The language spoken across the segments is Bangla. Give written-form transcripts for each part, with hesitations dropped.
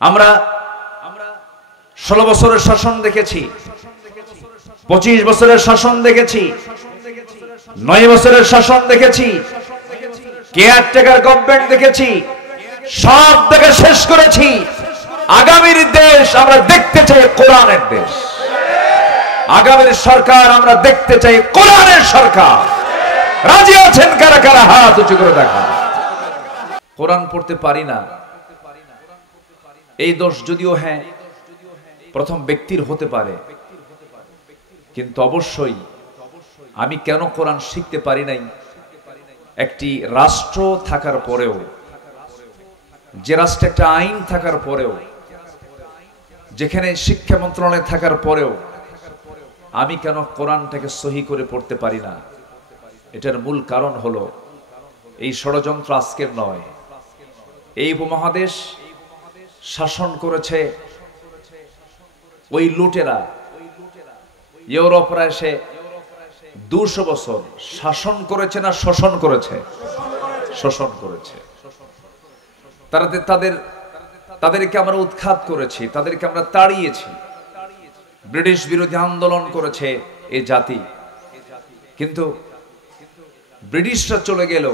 আমরা 16 বছরের শাসন দেখেছি, 25 বছরের শাসন দেখেছি, 9 বছরের শাসন দেখেছি, কেয়ারটেকার গভর্নমেন্ট দেখেছি, সব দেখে শেষ করেছি। আগামীর দেশ আমরা দেখতে চাই কোরআনের দেশ। আগামীর সরকার আমরা দেখতে চাই কোরআনের সরকার। রাজি আছেন কারা কারা? হাত উঁচু করে দেখা। কোরআন পড়তে পারি না, এই দোষ যদিও হ্যাঁ প্রথম ব্যক্তির হতে পারে, কিন্তু অবশ্যই আমি কেন কোরআন শিখতে পারি নাই? একটি রাষ্ট্র থাকার পরেও, যে রাষ্ট্রে একটা আইন থাকার পরেও, যেখানে শিক্ষা মন্ত্রণালয় থাকার পরেও আমি কেন কোরআনটাকে সহি করে পড়তে পারি না? এটার মূল কারণ হলো এই ষড়যন্ত্র আজকের নয়। এই উপমহাদেশ শাসন করেছে ওই লুটেরা। ইউরোপরা এসে 200 বছর শাসন করেছে না শোষণ করেছে? শোষণ করেছে। তাদেরকে আমরা উৎখাত করেছি, তাদেরকে আমরা তাড়িয়েছি। ব্রিটিশ বিরোধী আন্দোলন করেছে এই জাতি, কিন্তু ব্রিটিশরা চলে গেল,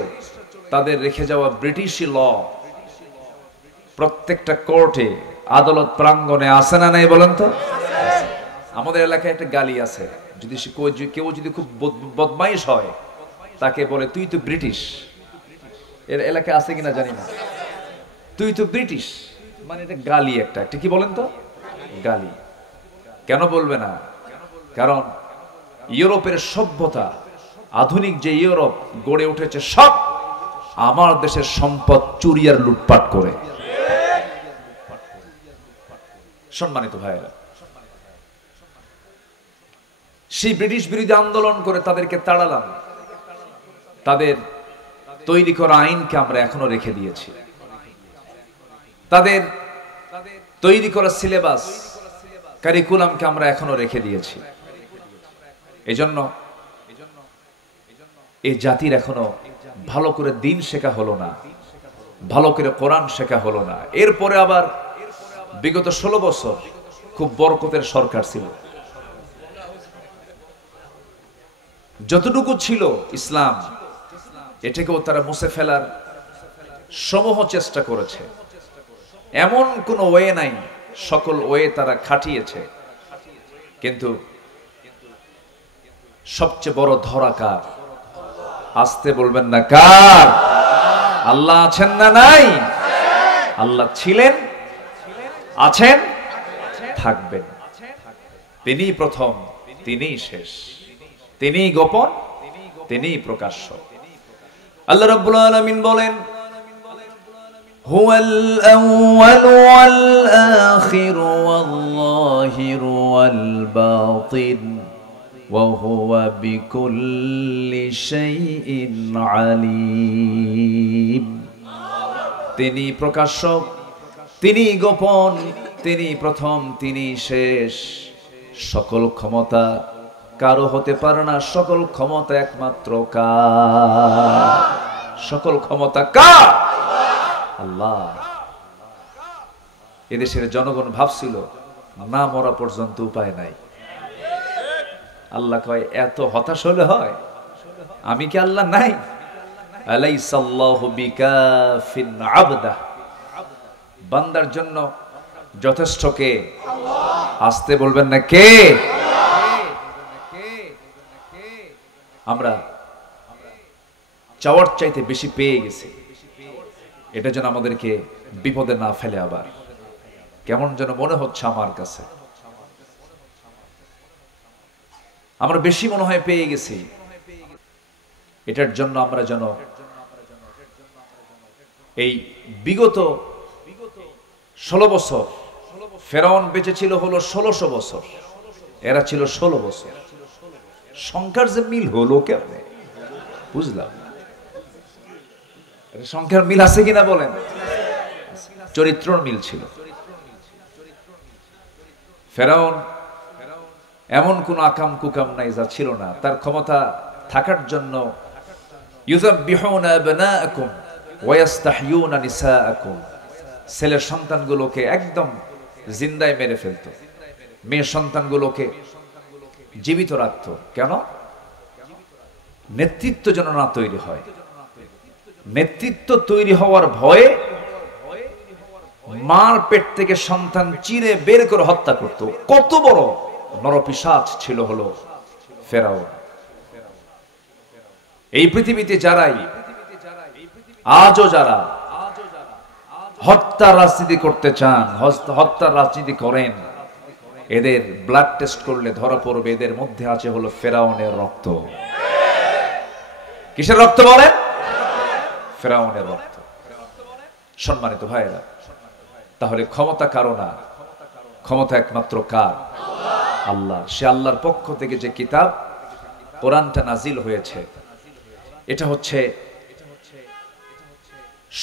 তাদের রেখে যাওয়া ব্রিটিশি ল প্রত্যেকটা কোর্টে, আদালত প্রাঙ্গণে আছে না নাই বলেন তো? আমাদের এলাকায় একটা গালি আছে, যদি কেউ যদি খুব বদমাইশ হয় তাকে বলে তুই তো ব্রিটিশ। এর এলাকায় আছে কিনা জানি না। তুই তো ব্রিটিশ মানে এটা গালি, একটা কি বলেন তো? গালি। কেন বলবে না? কারণ ইউরোপের সভ্যতা, আধুনিক যে ইউরোপ গড়ে উঠেছে, সব আমার দেশের সম্পদ চুরি আর লুটপাট করে। সম্মানিত ভাইয়েরা, সেই ব্রিটিশ বিরোধী আন্দোলন করে তাদেরকে তাড়ালাম। তাদের তৈরি করা আইনকে আমরা এখনো রেখে দিয়েছি। তাদের তৈরি করা সিলেবাস, কারিকুলামকে আমরা এখনো রেখে দিয়েছি। এজন্য এই জাতির এখনো ভালো করে দিন শেখা হলো না, ভালো করে কোরআন শেখা হলো না। এরপরে আবার বিগত 16 বছর খুব বরকতের সরকার ছিল। যতটুকু ছিল ইসলাম, এটাকেও তারা মুছে ফেলার সমূহ চেষ্টা করেছে। এমন কোনো ওয়ে নাই, সকল ওয়ে তারা খাটিয়েছে, কিন্তু সবচেয়ে বড় ধরা কার? আসতে বলবেন না কার? আল্লাহ আছেন না নাই? আল্লাহ ছিলেন, আছেন, থাকবেন। তিনি প্রথম, তিনি শেষ, তিনি গোপন, তিনি প্রকাশ্য। আল্লাহ রাব্বুল আলামিন বলেন, হুয়াল আউয়াল ওয়াল আখির ওয়াল যাহির ওয়াল বাতিন ওয়া হুয়া বিকুল্লি শাইইন আলীম। তিনি প্রকাশ্য, তিনি গোপন, তিনি প্রথম, তিনি শেষ। সকল ক্ষমতা কারো হতে পারে না, সকল ক্ষমতা একমাত্র কার? সকল ক্ষমতা কার? আল্লাহ। এদেশের জনগণ ভাবছিল না মরা পর্যন্ত উপায় নাই। আল্লাহ কয় এত হতাশ হলে হয়? আমি কি আল্লাহ নাই? আলাইসাল্লাহু বিকাফিন আবদা। বান্দার জন্য যথেষ্ট কে? আসতে বলবেন না কে? আমরা চাওয়ার চাইতে বেশি পেয়ে গেছি, এটা যেন আমাদেরকে বিপদে না ফেলে। আবার কেমন যেন মনে হচ্ছে আমার কাছে, আমরা বেশি মনে হয় পেয়ে গেছি। এটার জন্য আমরা যেন এই বিগত 16 বছর, ফেরাউন বেঁচে ছিল হলো 1600 বছর, এরা ছিল 16 বছর। সংখ্যার যে মিল হলো কেমনে বুঝলাম। সংখ্যার মিল আছে কিনা বলেন? চরিত্রর মিল ছিল। ফেরাউন এমন কোন আকাম কুকাম নাই যা ছিল না। তার ক্ষমতা থাকার জন্য ইউযাব্বিহুনা আবনাআকুম ওয়া ইস্তাহয়ুনা নিসাআকুম, ছেলের সন্তানগুলোকে একদম জিন্দায় মেরে ফেলতো, মেয়ে সন্তানগুলোকে জীবিত রাখত। কেন? নেতৃত্ব যেন না তৈরি হয়। নেতৃত্ব তৈরি হওয়ার ভয়ে মার পেট থেকে সন্তান চিরে বের করে হত্যা করত। কত বড় নরপিশাচ ছিল হলো ফেরাউন। এই পৃথিবীতে যারাই আজও যারা হত্যার রাজনীতি করতে চান, হত্যার রাজনীতি করেন, এদের ব্লাড টেস্ট করলে ধরা পড়বে এদের মধ্যে আছে হলো ফেরাউনের রক্ত। কিসের রক্ত বলেন? ফেরাউনের রক্ত। সম্মানিত ভাইরা, তাহলে ক্ষমতা কারো না, ক্ষমতা একমাত্র কার? আল্লাহ। সে আল্লাহর পক্ষ থেকে যে কিতাব কোরআনটা নাজিল হয়েছে, এটা হচ্ছে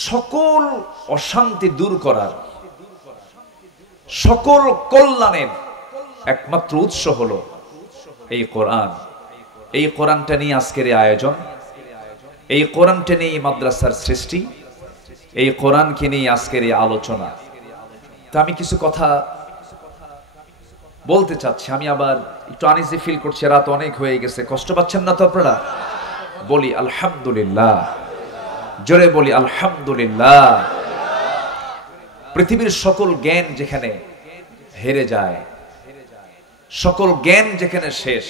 সকল অশান্তি দূর করার, সকল কল্যাণের একমাত্র উৎস হলো এই কোরআন। এই কোরআনটা নিয়ে আজকের এই আয়োজন, এই কোরআনটা নিয়ে মাদ্রাসার সৃষ্টি, এই কোরআনকে নিয়ে আজকের এই আলোচনা। তা আমি কিছু কথা বলতে চাচ্ছি। আমি আবার একটু আনইজি ফিল করছি, রাত অনেক হয়ে গেছে। কষ্ট পাচ্ছেন না তো আপনারা? বলি আলহামদুলিল্লাহ, জোরে বলি আলহামদুলিল্লাহ। পৃথিবীর সকল জ্ঞান যেখানে হেরে যায়, সকল জ্ঞান যেখানে শেষ,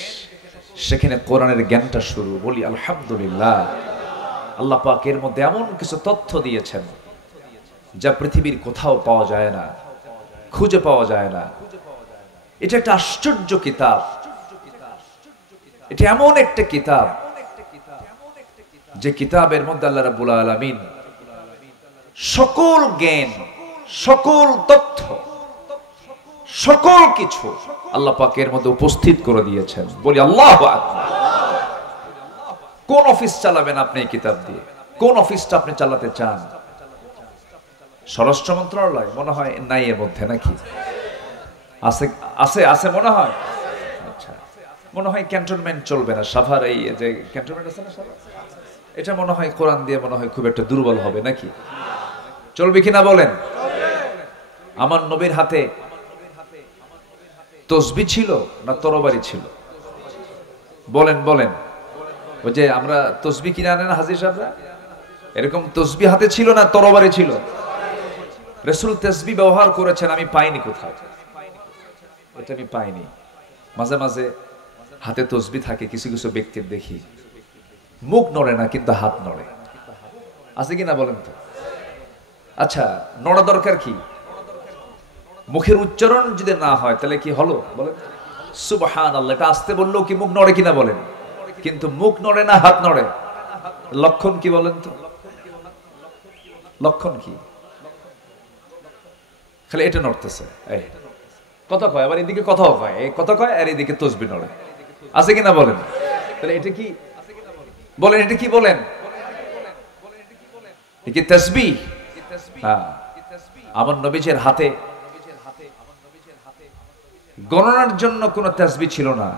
সেখানে কোরআনের জ্ঞানটা শুরু। বলি আলহামদুলিল্লাহ। আল্লাহ পাক এর মধ্যে এমন কিছু তথ্য দিয়েছেন যা পৃথিবীর কোথাও পাওয়া যায় না, খুঁজে পাওয়া যায় না। এটা একটা আশ্চর্য কিতাব। এটা এমন একটা কিতাব যে কিতাবের মধ্যে আল্লাহ রাব্বুল আলামিন সকল জ্ঞান, সকল তথ্য, সকল কিছু আল্লাহ পাকের মধ্যে উপস্থিত করে দিয়েছেন। বলি আল্লাহু আকবার। কোন অফিস চালাবেন আপনি এই কিতাব দিয়ে? কোন অফিসটা আপনি চালাতে চান? স্বরাষ্ট্র মন্ত্রণালয় মনে হয় নাই এর মধ্যে, নাকি আছে? আছে আছে মনে হয়। আচ্ছা, মনে হয় ক্যান্টনমেন্ট চলবে না, সাভার এই যে ক্যান্টনমেন্ট আছে না সাভার, এটা মনে হয় কোরআন দিয়ে মনে হয় খুব একটা দুর্বল হবে, নাকি? চলবে কিনা বলেন? আমার নবীর হাতে তসবিহ ছিল না তরবারি ছিল? বলেন বলেন। ওই যে আমরা তসবিহ কিনে আনেন হাজির সাহেবরা, এরকম তসবিহ হাতে ছিল না তরবারি ছিল? রাসূল তসবিহ ব্যবহার করেছেন, আমি পাইনি কোথাও, এটা আমি পাইনি। মাঝে মাঝে হাতে তসবিহ থাকে কিছু কিছু ব্যক্তির, দেখি মুখ নড়ে না কিন্তু হাত নড়ে, আছে কিনা বলেন তো? আচ্ছা, নড়া দরকার কি? মুখের উচ্চারণ যদি না হয় তাহলে কি হলো বলেন? সুবহানাল্লাহ। এটা আসতে বললেও কি মুখ নড়ে কিনা বলেন? কিন্তু মুখ নড়ে না, হাত নড়ে। লক্ষণ কি বলেন তো? লক্ষণ কি? খালি এটা নড়তেছে, এই কথা কয়, আবার এদিকে কথাও কয়, এই কথা কয় আর এদিকে তসবিহ নড়ে, আছে কিনা বলেন? তাহলে এটা কি বলেন? এটা কি বলেন? কি তাসবিহ? হ্যাঁ। আমার নবীজির হাতে গণনার জন্য কোন তাসবিহ ছিল না,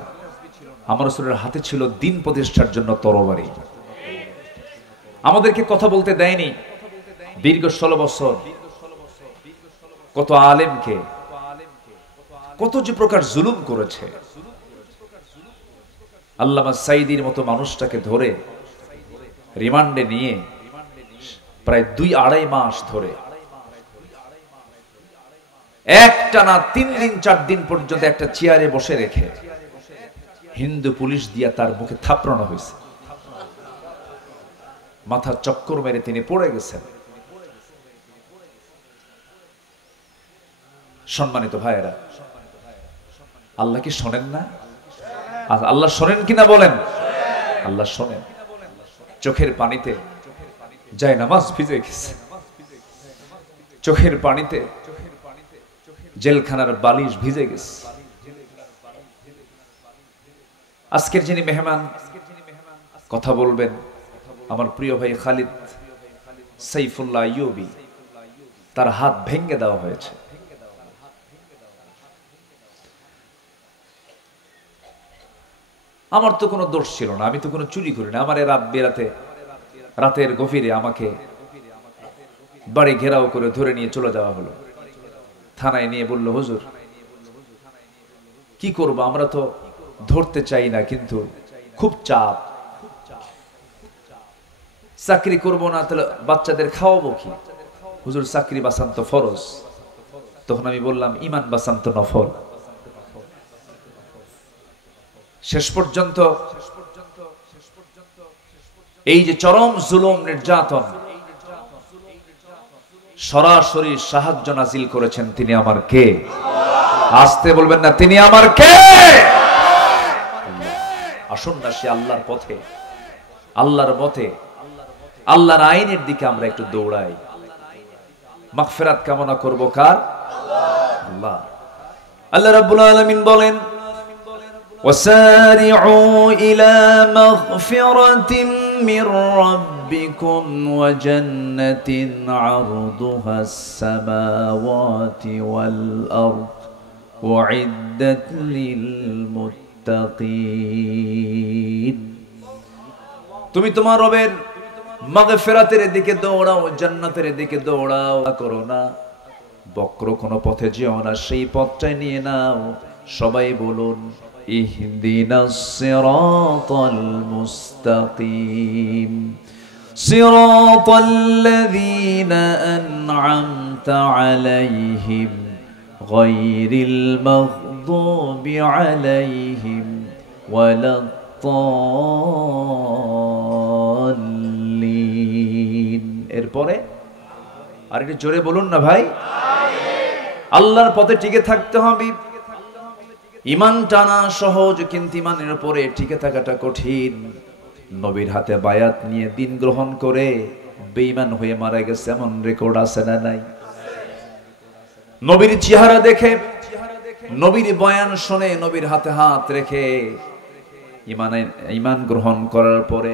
আমার রাসূলের হাতে ছিল দ্বীন প্রতিষ্ঠার জন্য তরবারি। আমাদেরকে কথা বলতে দেয়নি দীর্ঘ 16 বছর। কত আলেমকে কত যে প্রকার জুলুম করেছে। আল্লামা সাঈদীর মতো মানুষটাকে ধরে রিমান্ডে নিয়ে প্রায় 2-2.5 মাস ধরে একটানা 3 দিন 4 দিন পর্যন্ত একটা চেয়ারে বসে রেখে হিন্দু পুলিশ দিয়া তার মুখে থাপড়ানো হয়েছে। মাথা চক্কর মেরে তিনি পড়ে গেছেন। সম্মানিত ভাইয়েরা, আল্লাহ কি শোনেন না? আল্লাহ শোনেন কিনা বলেন? আল্লাহ শোনেন। চোখের পানিতে যায় নামাজ ভিজে গেছে, চোখের পানিতে জেলখানার বালিশ ভিজে গেছে। আজকের যিনি মেহমান কথা বলবেন, আমার প্রিয় ভাই খালিদ সাইফুল্লাহ আইয়ুবী, তার হাত ভেঙে দেওয়া হয়েছে। আমার তো কোনো দোষ ছিল না, আমি তো কোনো চুরি করি না। আমার রাত বেরাতে, রাতের গভীরে আমাকে বাড়ি ঘেরাও করে ধরে নিয়ে চলে যাওয়া হলো। থানায় নিয়ে বলল, হুজুর কি করব, আমরা তো ধরতে চাই না, কিন্তু খুব চাপ, চাকরি করব না তাহলে বাচ্চাদের খাওয়াবো কি? হুজুর চাকরি বাঁচান তো ফরজ। তখন আমি বললাম, ইমান বাঁচান তো নফল। শেষ পর্যন্ত এই যে চরম জুলুম নির্যাতন, সরাসরি সাহায্য নাজিল করেছেন তিনি আমার কে? আসতে বলবেন না, তিনি আমার কে? আসুন না সে আল্লাহর পথে, আল্লাহর পথে, আল্লাহর আইনের দিকে আমরা একটু দৌড়াই। মাগফিরাত কামনা করব কার? আল্লাহ। আল্লাহ রাব্বুল আলামিন বলেন, وسارعوا إلى مغفرة من ربكم وجنة عرضها السماوات والأرض أعدت للمتقين। তুমি তোমার রবের মাগফিরাতের দিকে দৌড়াও, জান্নাতের দিকে দৌড়াও, করো না বক্র কোনো পথে যেও না, সেই পথটাই নিয়ে নাও। সবাই বলুন, ইহদিনাস সিরাতাল মুস্তাকিম সিরাতাল্লাযীনা আন'আমতা আলাইহিম গায়রিল মাগদুবি আলাইহিম ওয়ালাদ-দাল্লিন। এরপরে আর একটু জোরে বলুন না ভাই। আল্লাহর পথে টিকে থাকতে হবে। ইমান টানা সহজ, কিন্তু ইমানের উপরে টিকে থাকাটা কঠিন। নবীর হাতে বায়াত নিয়ে দিন গ্রহণ করে বেঈমান হয়ে মারা গেছে এমন রেকর্ড আছে না নাই? নবীর চেহারা দেখে, নবীর বয়ান শুনে, নবীর হাতে হাত রেখে ইমান গ্রহণ করার পরে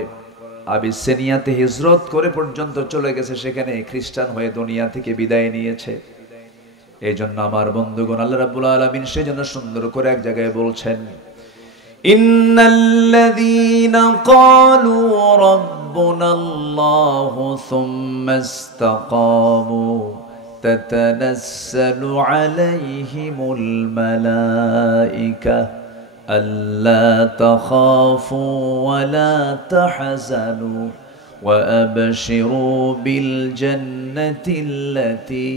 আবিসিনিয়াতে হিজরত করে পর্যন্ত চলে গেছে, সেখানে খ্রিস্টান হয়ে দুনিয়া থেকে বিদায় নিয়েছে। এই জন্য আমার বন্ধুগণ, আল্লাহ রাব্বুল আলামিন সেজন্য সুন্দর করে এক জায়গায় বলছেন, ইন্নাল্লাযীনা ক্বালু রাব্বুনাল্লাহু সুম্মা ইসতাকামু তাতানাসসালু আলাইহিমুল মালায়েকা আল্লা তাখাফু ওয়া লা তাহজানু ওয়া আবশিরু বিল জান্নাতিল্লাতী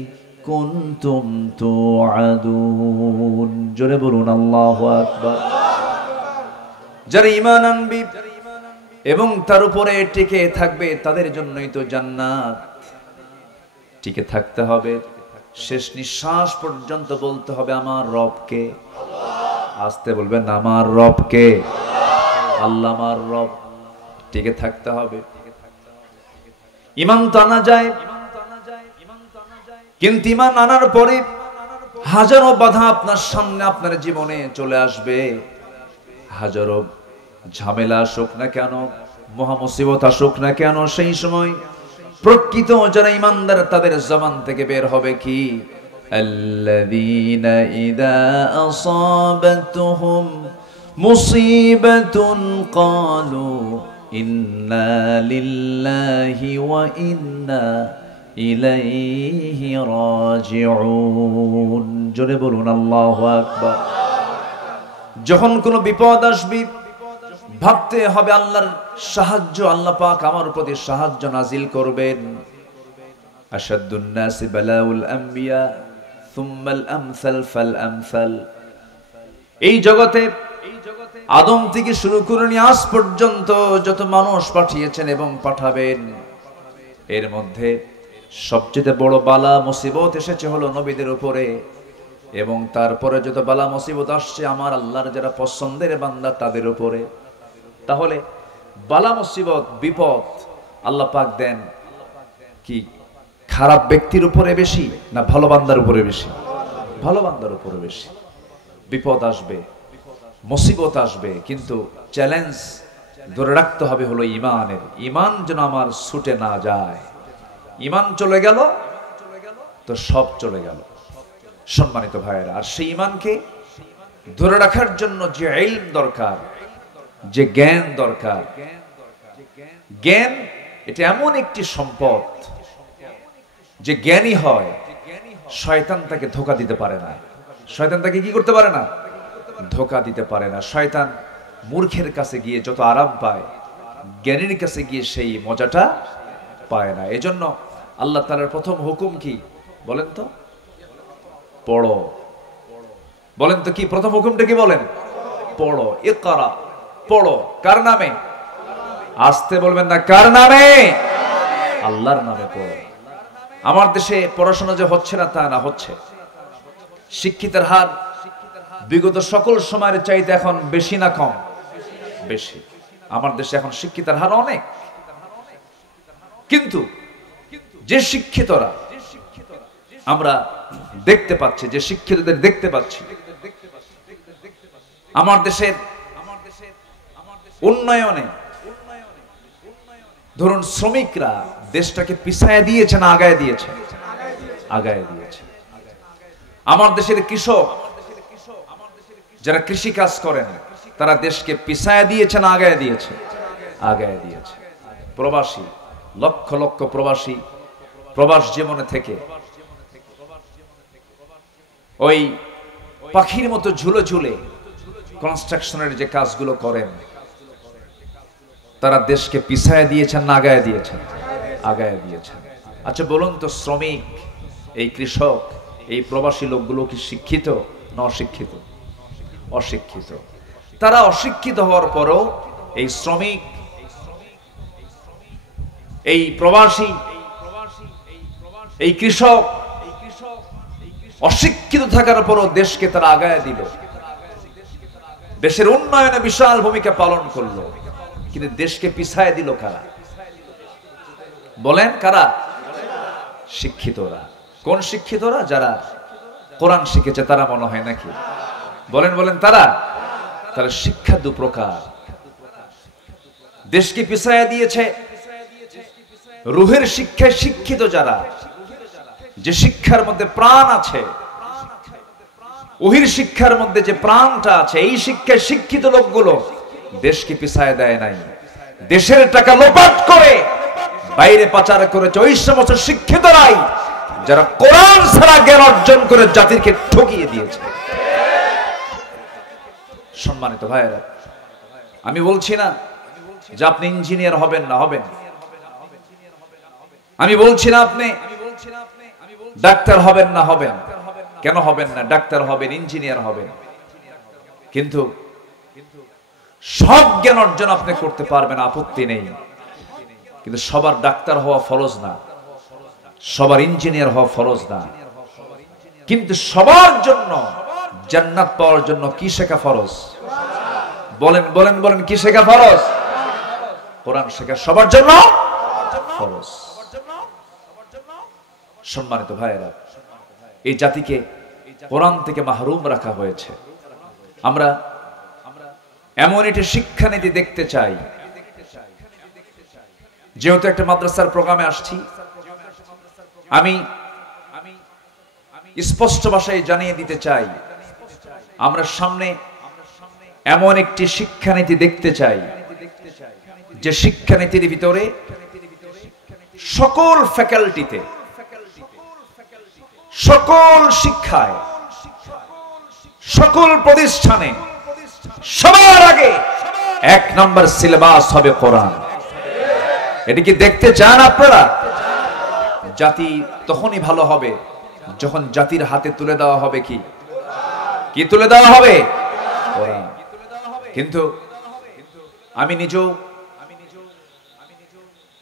কুনতুম তুআদুন। জোরে বলুন আল্লাহু আকবার। যারা ঈমান আনবে এবং তার উপরে টিকে থাকবে তাদের জন্যই তো জান্নাত। টিকে থাকতে হবে, শেষ নিঃশ্বাস পর্যন্ত বলতে হবে আমার রবকে। আসতে বলবেন, আমার রবকে। আল্লাহ আমার রব। টিকে থাকতে হবে। ঈমান তো আনা যায়, কিন্তু ঈমান আনার পরে হাজারো বাধা আপনার সামনে, আপনার জীবনে চলে আসবে। হাজারো ঝামেলা আসুক না কেন, মহা মুসিবত আসুক না কেন, সেই সময় প্রকৃত যারা ঈমানদার তাদের জবান থেকে বের হবে কি? আল্লাযীনা ইযা আসাবাতুহুম মুসিবাতুন ক্বালু ইন্না লিল্লাহি ওয়া ইন্না ইলাইহি রাজিউন। জোরে বলুন আল্লাহু আকবার। যখন কোনো বিপদ আসবে ভাবতে হবে আল্লাহর সাহায্য, আল্লাহ পাক আমার প্রতি সাহায্য নাজিল করবেন। আশাদ্দুন নাসি বালাউল আম্বিয়া সুম্মাল আমসাল ফাল আমসাল। এই জগতে আদম থেকে শুরু করে নিয়ে আজ পর্যন্ত যত মানুষ পাঠিয়েছেন এবং পাঠাবেন, এর মধ্যে সবচেয়ে বড় বালা মুসিবত এসেছে হলো নবীদের উপরে। এবং তারপরে যত বালা মুসিবত আসছে আমার আল্লাহর যারা পছন্দের বান্দা তাদের উপরে। তাহলে বালা মুসিবত বিপদ আল্লাহ পাক দেন কি খারাপ ব্যক্তির উপরে বেশি না ভালো বান্দার উপরে বেশি? ভালো বান্দার উপরে বেশি। বিপদ আসবে, মুসিবত আসবে, কিন্তু চ্যালেঞ্জ ধরে রাখতে হবে হলো ঈমানের। ঈমান যেন আমার ছুটে না যায়। ঈমান চলে গেল তো সব চলে গেল। সম্মানিত ভাইয়েরা, আর সেই ঈমানকে ধরে রাখার জন্য যে ইলম দরকার, যে জ্ঞান দরকার, জ্ঞান এটা এমন একটি সম্পদ যে জ্ঞানী হয় শয়তান তাকে ধোঁকা দিতে পারে না। শয়তান তাকে কি করতে পারে না? ধোঁকা দিতে পারে না। শয়তান মূর্খের কাছে গিয়ে যত আরাম পায়, জ্ঞানীর কাছে গিয়ে সেই মজাটা পায় না। এজন্য আল্লাহ তাআলার প্রথম হুকুম কি বলেন তো? পড়ো। বলেন তো কি প্রথম হুকুমটা কি বলেন? পড়ো। ইকরা, পড়ো। কার নামে? আসতে বলবেন না, কার নামে? আল্লাহর নামে পড়ো। আমার দেশে পড়াশোনা যে হচ্ছে না তা না, হচ্ছে। শিক্ষিতের হার বিগত সকল সময়ের চাইতে এখন বেশি না কম? বেশি। আমার দেশে এখন শিক্ষিতের হার অনেক। কিন্তু যে শিক্ষিতরা আমরা দেখতে পাচ্ছি, যে শিক্ষিতদের দেখতে পাচ্ছি, আমার দেশের উন্নয়নে ধরুন শ্রমিকরা দেশটাকে পিছায় দিয়েছে না আগায় দিয়েছে? আগায় দিয়েছে। আমার দেশের কৃষক যারা কৃষি কাজ করেন তারা দেশকে পিছায় দিয়েছে না আগায় দিয়েছে? আগায় দিয়েছে। প্রবাসী, লক্ষ লক্ষ প্রবাসী প্রবাস জীবনে থেকে ওই পাখির মতো ঝুলে ঝুলে কনস্ট্রাকশনের যে কাজগুলো করেন তারা দেশকে পিছায় দিয়েছেন না আগায় দিয়েছেন? আগায় দিয়েছেন। আচ্ছা বলুন তো, শ্রমিক, এই কৃষক, এই প্রবাসী লোকগুলো কি শিক্ষিত না অশিক্ষিত? অশিক্ষিত। তারা অশিক্ষিত হওয়ার পরও এই শ্রমিক, এই প্রবাসী, এই কৃষক অশিক্ষিত থাকার পরও দেশকে তারা আগায় দিল, দেশের উন্নয়নে বিশাল ভূমিকা পালন করলো। কিন্তু দেশকে পিছায় দিল কারা? বলেন কারা? শিক্ষিতরা। কোন শিক্ষিতরা? যারা কোরআন শিখেছে তারা মনে হয় নাকি? বলেন বলেন তারা। তাহলে শিক্ষা দু প্রকার। দেশকে পিছায় দিয়েছে রুহের শিক্ষায় শিক্ষিত যারা, যে শিক্ষার মধ্যে প্রাণ আছে, ওহির শিক্ষার মধ্যে যে প্রাণটা আছে, এই শিক্ষায় শিক্ষিত লোকগুলো দেশকে পিছায় দেয় নাই। দেশের টাকা লোপাট করে বাইরে পাচার করেছে ওই সমস্ত শিক্ষিতরাই যারা কোরআন ছাড়া জ্ঞান অর্জন করে জাতিকে ঠকিয়ে দিয়েছে। সম্মানিত ভাইয়েরা, আমি বলছি না যে আপনি ইঞ্জিনিয়ার হবেন না, হবেন। আমি বলছি না আপনি ডাক্তার হবেন না, হবেন। কেন হবেন না? ডাক্তার হবেন, ইঞ্জিনিয়ার হবেন। কিন্তু সব জ্ঞান অর্জন আপনি করতে পারবেন, আপত্তি নেই। কিন্তু সবার ডাক্তার হওয়া ফরজ না, সবার ইঞ্জিনিয়ার হওয়া ফরজ না। কিন্তু সবার জন্য জান্নাত পাওয়ার জন্য কি শেখা ফরজ? বলেন বলেন বলেন, কি শেখা ফরজ? কোরআন শেখা সবার জন্য ফরজ। সম্মানিত ভাইয়েরা, এই জাতিকে কোরআন থেকে মাহরুম রাখা হয়েছে। আমরা এমন একটি শিক্ষানীতি দেখতে চাই। যেহেতু একটা মাদ্রাসার প্রোগ্রামে আসছি, আমি স্পষ্ট ভাষায় জানিয়ে দিতে চাই, আমরা সামনে এমন একটি শিক্ষানীতি দেখতে চাই যে শিক্ষানীতির ভিতরে সকল ফ্যাকাল্টিতে, সকল শিক্ষায়, সকল প্রতিষ্ঠানে সবার আগে এক নম্বর সিলেবাস হবে কোরআন। এটা কি দেখতে চান আপনারা? জাতি তখনই ভালো হবে যখন জাতির হাতে তুলে দেওয়া হবে কি? কি তুলে দেওয়া হবে? কোরআন। কিন্তু আমি নিজেও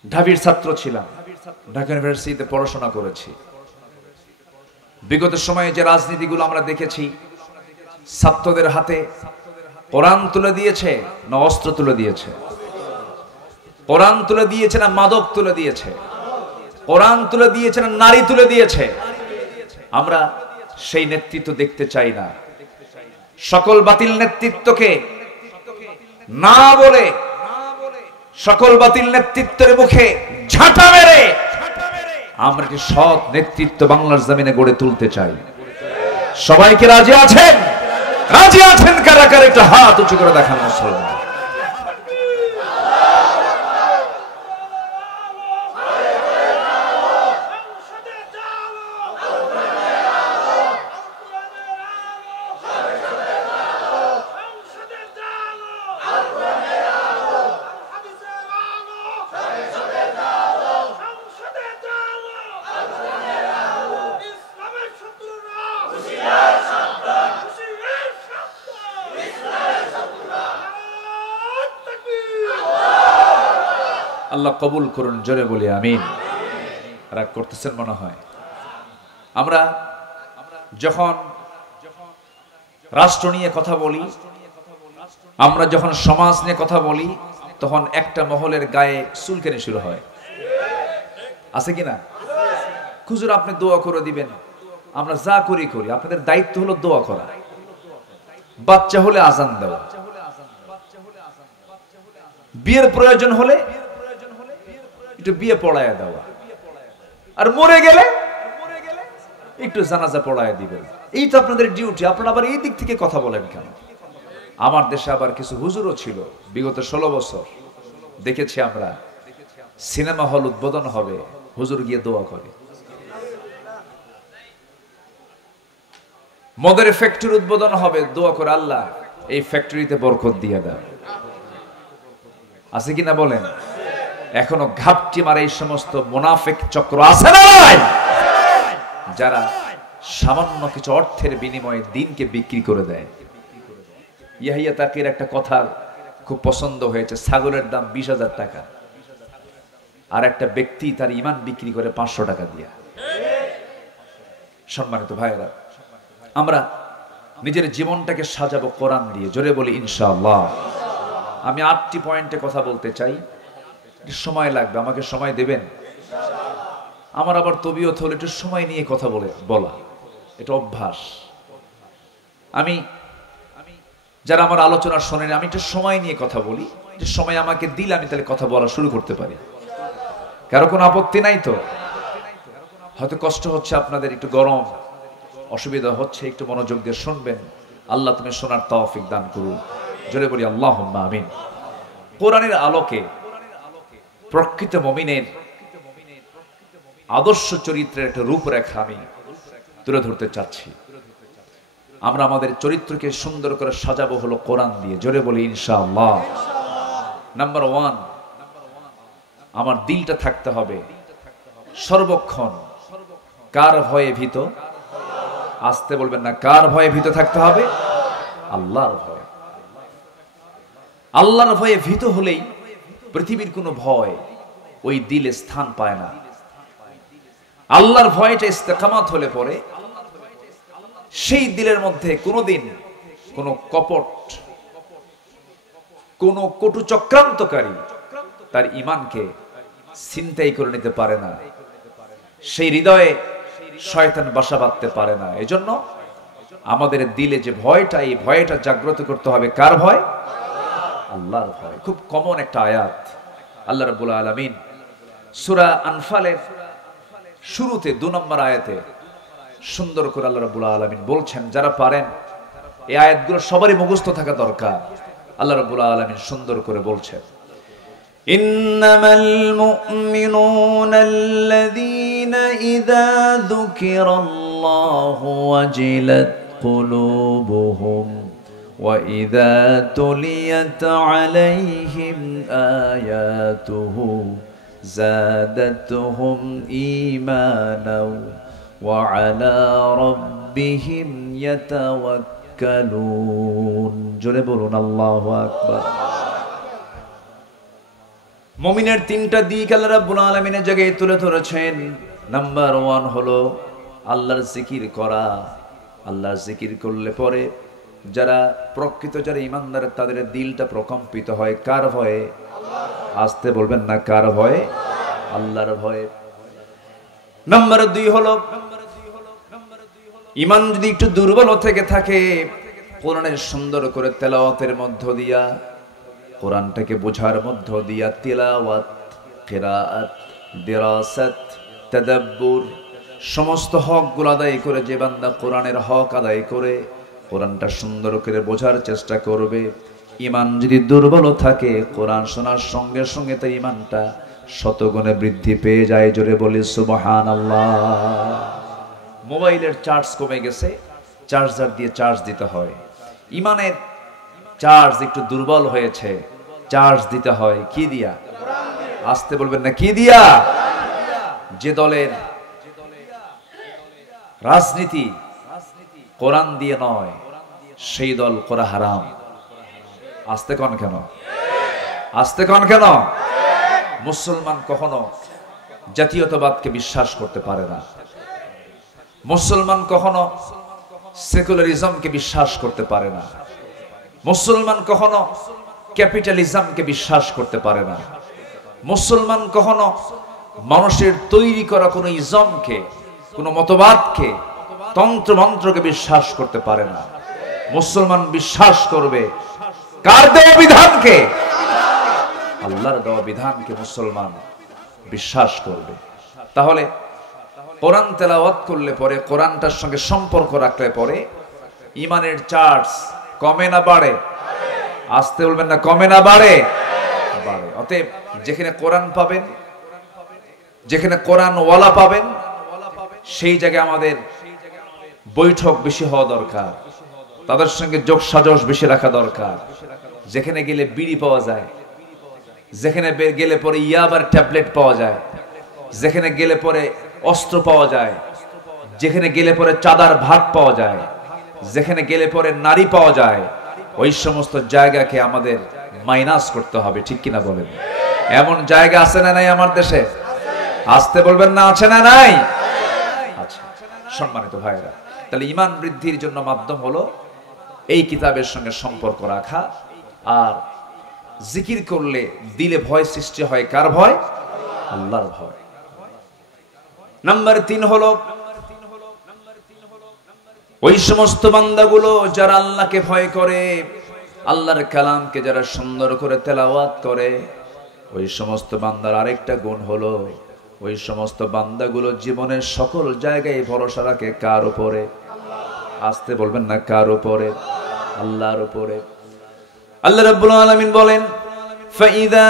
ঢাবির ছাত্র ছিলাম, ঢাকা ইউনিভার্সিটিতে পড়াশোনা করেছি। বিগত সময়ে যে রাজনীতিগুলো আমরা দেখেছি, ছাত্রদের হাতে কোরআন তুলে দিয়েছে না অস্ত্র তুলে দিয়েছে? কোরআন তুলে দিয়েছে না মাদক তুলে দিয়েছে? কোরআন তুলে দিয়েছে না নারী তুলে দিয়েছে? আমরা সেই নেতৃত্ব দেখতে চাই না। সকল বাতিল নেতৃত্বকে না বলে, সকল বাতিল নেতৃত্বের মুখে ঝাঁটা মেরে আমরা একটি সৎ নেতৃত্ব বাংলার জমিনে গড়ে তুলতে চাই। সবাইকে রাজি আছেন? রাজি আছেন কারা কারা? একটা হাত উঁচু করে দেখান মুসলমান। আল্লাহ কবুল করুন, জোরে বলি আমিন। রাগ করতেছেন মনে হয়। আমরা যখন রাষ্ট্র নিয়ে কথা বলি, আমরা যখন সমাজ নিয়ে কথা বলি, তখন একটা মহলের গায়ে চুলকানি শুরু হয়, আছে কিনা? হুজুর আপনি দোয়া করে দিবেন, আমরা যা করি করি, আপনাদের দায়িত্ব হলো দোয়া করা, বাচ্চা হলে আজান দেওয়া, বিয়ের প্রয়োজন হলে একটু বিয়ে পড়ায় দেওয়া, আর মরে গেলে একটু জানাজা পড়ায় দিবেন। এই তো আপনাদের ডিউটি। আপনারা আবার এই দিক থেকে কথা বলেন কেন? আমার দেশে আবার কিছু হুজুরও ছিল, বিগত 16 বছর দেখেছি আমরা, সিনেমা হল উদ্বোধন হবে, হুজুর গিয়ে দোয়া করে। মদের ফ্যাক্টরি উদ্বোধন হবে, দোয়া করে আল্লাহ এই ফ্যাক্টরিতে বরকত দিয়ে দাও। আছে কিনা বলেন? এখনো ঘাপটি মারে এই সমস্ত মুনাফিক চক্র আছে না নাই? যারা সামান্য কিছু অর্থের বিনিময়ে দিনকে বিক্রি করে দেয়। ইয়াহিয়া তাকির একটা কথা খুব পছন্দ হয়েছে, ছাগলের দাম 20,000 টাকা, আর একটা ব্যক্তি তার ঈমান বিক্রি করে 500 টাকা দিয়া। সম্মানিত ভাইয়েরা, আমরা নিজের জীবনটাকে সাজাবো কোরআন দিয়ে, জোরে বলি ইনশাআল্লাহ। আমি 8টি পয়েন্টে কথা বলতে চাই, সময় লাগবে, আমাকে সময় দেবেন? আমার আবার তবিয়ত হলো একটু সময় নিয়ে কথা বলা, এটা অভ্যাস। আমি যারা আমার আলোচনা শোনেন, আমি একটু সময় নিয়ে কথা বলি, যে সময় আমাকে দিলে আমি তাহলে কথা বলা শুরু করতে পারি। কারো কোনো আপত্তি নাই তো? হয়তো কষ্ট হচ্ছে আপনাদের, একটু গরম, অসুবিধা হচ্ছে, একটু মনোযোগ দিয়ে শুনবেন। আল্লাহ তুমি শোনার তৌফিক দান করুন, জোরে বলি আল্লাহুম্মা আমিন। কোরআনের আলোকে প্রকৃত মুমিনের আদর্শ চরিত্রের একটা রূপরেখা আমি তুলে ধরতে চাচ্ছি। আমরা আমাদের চরিত্রকে সুন্দর করে সাজাবো হলো কোরআন দিয়ে, জোরে বলি ইনশাআল্লাহ। নাম্বার 1, আমার দিলটা থাকতে হবে সর্বক্ষণ কার ভয়ে ভীত? আসতে বলবেন না, কার ভয়ে ভীত থাকতে হবে? আল্লাহর ভয়ে। আল্লাহর ভয়ে ভীত হলেই পৃথিবীর কোনো ভয় ওই দিলে স্থান পায় না। আল্লাহর ভয়টা ইস্তেকামাত হলে পরে সেই দিলের মধ্যে কোনোদিন কোনো কপট, কোনো কটু চক্রান্তকারী তার ঈমানকে ছিনতাই করে নিতে পারে না, সেই হৃদয়ে শয়তান বাসা বাঁধতে পারে না। এজন্য আমাদের দিলে যে ভয়টা, এই ভয়টা জাগ্রত করতে হবে। কার ভয়? আল্লাহর ভয়। খুব কমন একটা আয়াত, আল্লাহ রাব্বুল আলামিন সূরা আনফালের শুরুতে 2 নম্বর আয়াতে সুন্দর করে আল্লাহ রাব্বুল আলামিন বলছেন, যারা পারেন এই আয়াতগুলো সবারই মুখস্থ থাকা দরকার। আল্লাহ রাব্বুল আলামিন সুন্দর করে বলছেন, ইন্নামাল মুমিনুনা আল্লাযীনা ইযা যুকিরাল্লাহু ওয়াজিলাত কুলুবুহুম ওয়া ইযা তুলিয়াত আলাইহিম আয়াতুহু যাদাতুহুম ঈমানাও ওয়া আলা রাব্বিহিম ইয়াতাওয়াক্কালুন। জোরে বলুন আল্লাহু আকবার। মুমিনের 3টা দিক আল্লাহ রাব্বুল আলামিনের জায়গায় তুলে ধরেছেন। নাম্বার 1 হলো আল্লাহর জিকির করা। আল্লাহর জিকির করলে পরে যারা প্রকৃত যারা ঈমানদার, তাদের দিলটা প্রকম্পিত হয়। কার ভয়ে? আসতে বলবেন না, কার ভয়ে? আল্লাহর ভয়ে। নাম্বার 2 হলো ঈমান যদি একটু দুর্বল থেকে থাকে, কোরআনের সুন্দর করে তেলাওয়াতের মধ্য দিয়া, কোরআনটাকে বোঝার মধ্য দিয়া, তিলাওয়াত, কিরাআত, দিরাসাত, তাদাব্বুর সমস্ত হকগুলো আদায় করে যে বান্দা কোরআনের হক আদায় করে কোরআনটা সুন্দর করে বোঝার চেষ্টা করবে, ঈমান যদি দুর্বল থাকে, কোরআন শোনার সঙ্গে সঙ্গে তার ঈমানটা শতগুণে বৃদ্ধি পেয়ে যায়। জোরে বলি সুবহানাল্লাহ। মোবাইলের চার্জ কমে গেছে, চার্জার দিয়ে চার্জ দিতে হয়। ঈমানের চার্জ একটু দুর্বল হয়েছে, চার্জ দিতে হয় কি দিয়া? আসতে বলবেন না, কি দিয়া? যে দলের রাজনীতি কোরআন দিয়ে নয়, সেই দল করা হারাম। আসতে কন কেন? আসতে কন কেন? মুসলমান কখনো জাতীয়তাবাদকে বিশ্বাস করতে পারে না, মুসলমান কখনো সেকুলারিজমকে বিশ্বাস করতে পারে না, মুসলমান কখনো ক্যাপিটালিজমকে বিশ্বাস করতে পারে না, মুসলমান কখনো মানুষের তৈরি করা কোনো ইজমকে, কোনো মতবাদকে, তন্ত্র মন্ত্রকে বিশ্বাস করতে পারে না। মুসলমান বিশ্বাস করবে কার দেওয়া বিধানকে? আল্লাহর দেওয়া বিধানকে মুসলমান বিশ্বাস করবে। তাহলে কোরআন তেলাওয়াত করলে পরে, কোরআনটার সঙ্গে সম্পর্ক রাখলে পরে ইমানের চার্জ কমে না বাড়ে? আসতে বলবেন না, কমে না বাড়ে? বাড়ে। অতএব যেখানে কোরআন পাবেন, যেখানে কোরআন ওয়ালা পাবেন, সেই জায়গায় আমাদের বৈঠক বেশি হওয়া দরকার, তাদের সঙ্গে যোগ সাজস বেশি রাখা দরকার। যেখানে গেলে বিড়ি পাওয়া যায়, যেখানে গেলে পরে ইয়াবার ট্যাবলেট পাওয়া যায়, যেখানে গেলে পরে অস্ত্র পাওয়া যায়, যেখানে গেলে পরে চাঁদার ভাত পাওয়া যায়, যেখানে গেলে পরে নারী পাওয়া যায়, ওই সমস্ত জায়গাকে আমাদের মাইনাস করতে হবে। ঠিক কিনা বলেন? এমন জায়গা আছে না নাই আমার দেশে? আসতে বলবেন না, আছে না নাই? আচ্ছা সম্মানিত ভাইরা, তাহলে ঈমান বৃদ্ধির জন্য মাধ্যম হলো এই কিতাবের সঙ্গে সম্পর্ক রাখা। আর জিকির করলে দিলে ভয় সৃষ্টি হয়। কার ভয়? আল্লাহর ভয়। নাম্বার 3 হলো ওই সমস্ত বান্দাগুলো যারা আল্লাহকে ভয় করে, আল্লাহর কালামকে যারা সুন্দর করে তেলাওয়াত করে, ওই সমস্ত বান্দার আরেকটা গুণ হলো ওই সমস্ত বান্দাগুলো জীবনের সকল জায়গায় ভরসা রাখে কার উপরে? আসতে বলবেন না, কার উপরে? আল্লাহর উপরে। আল্লাহ রাব্বুল আলামিন বলেন, ফাইদা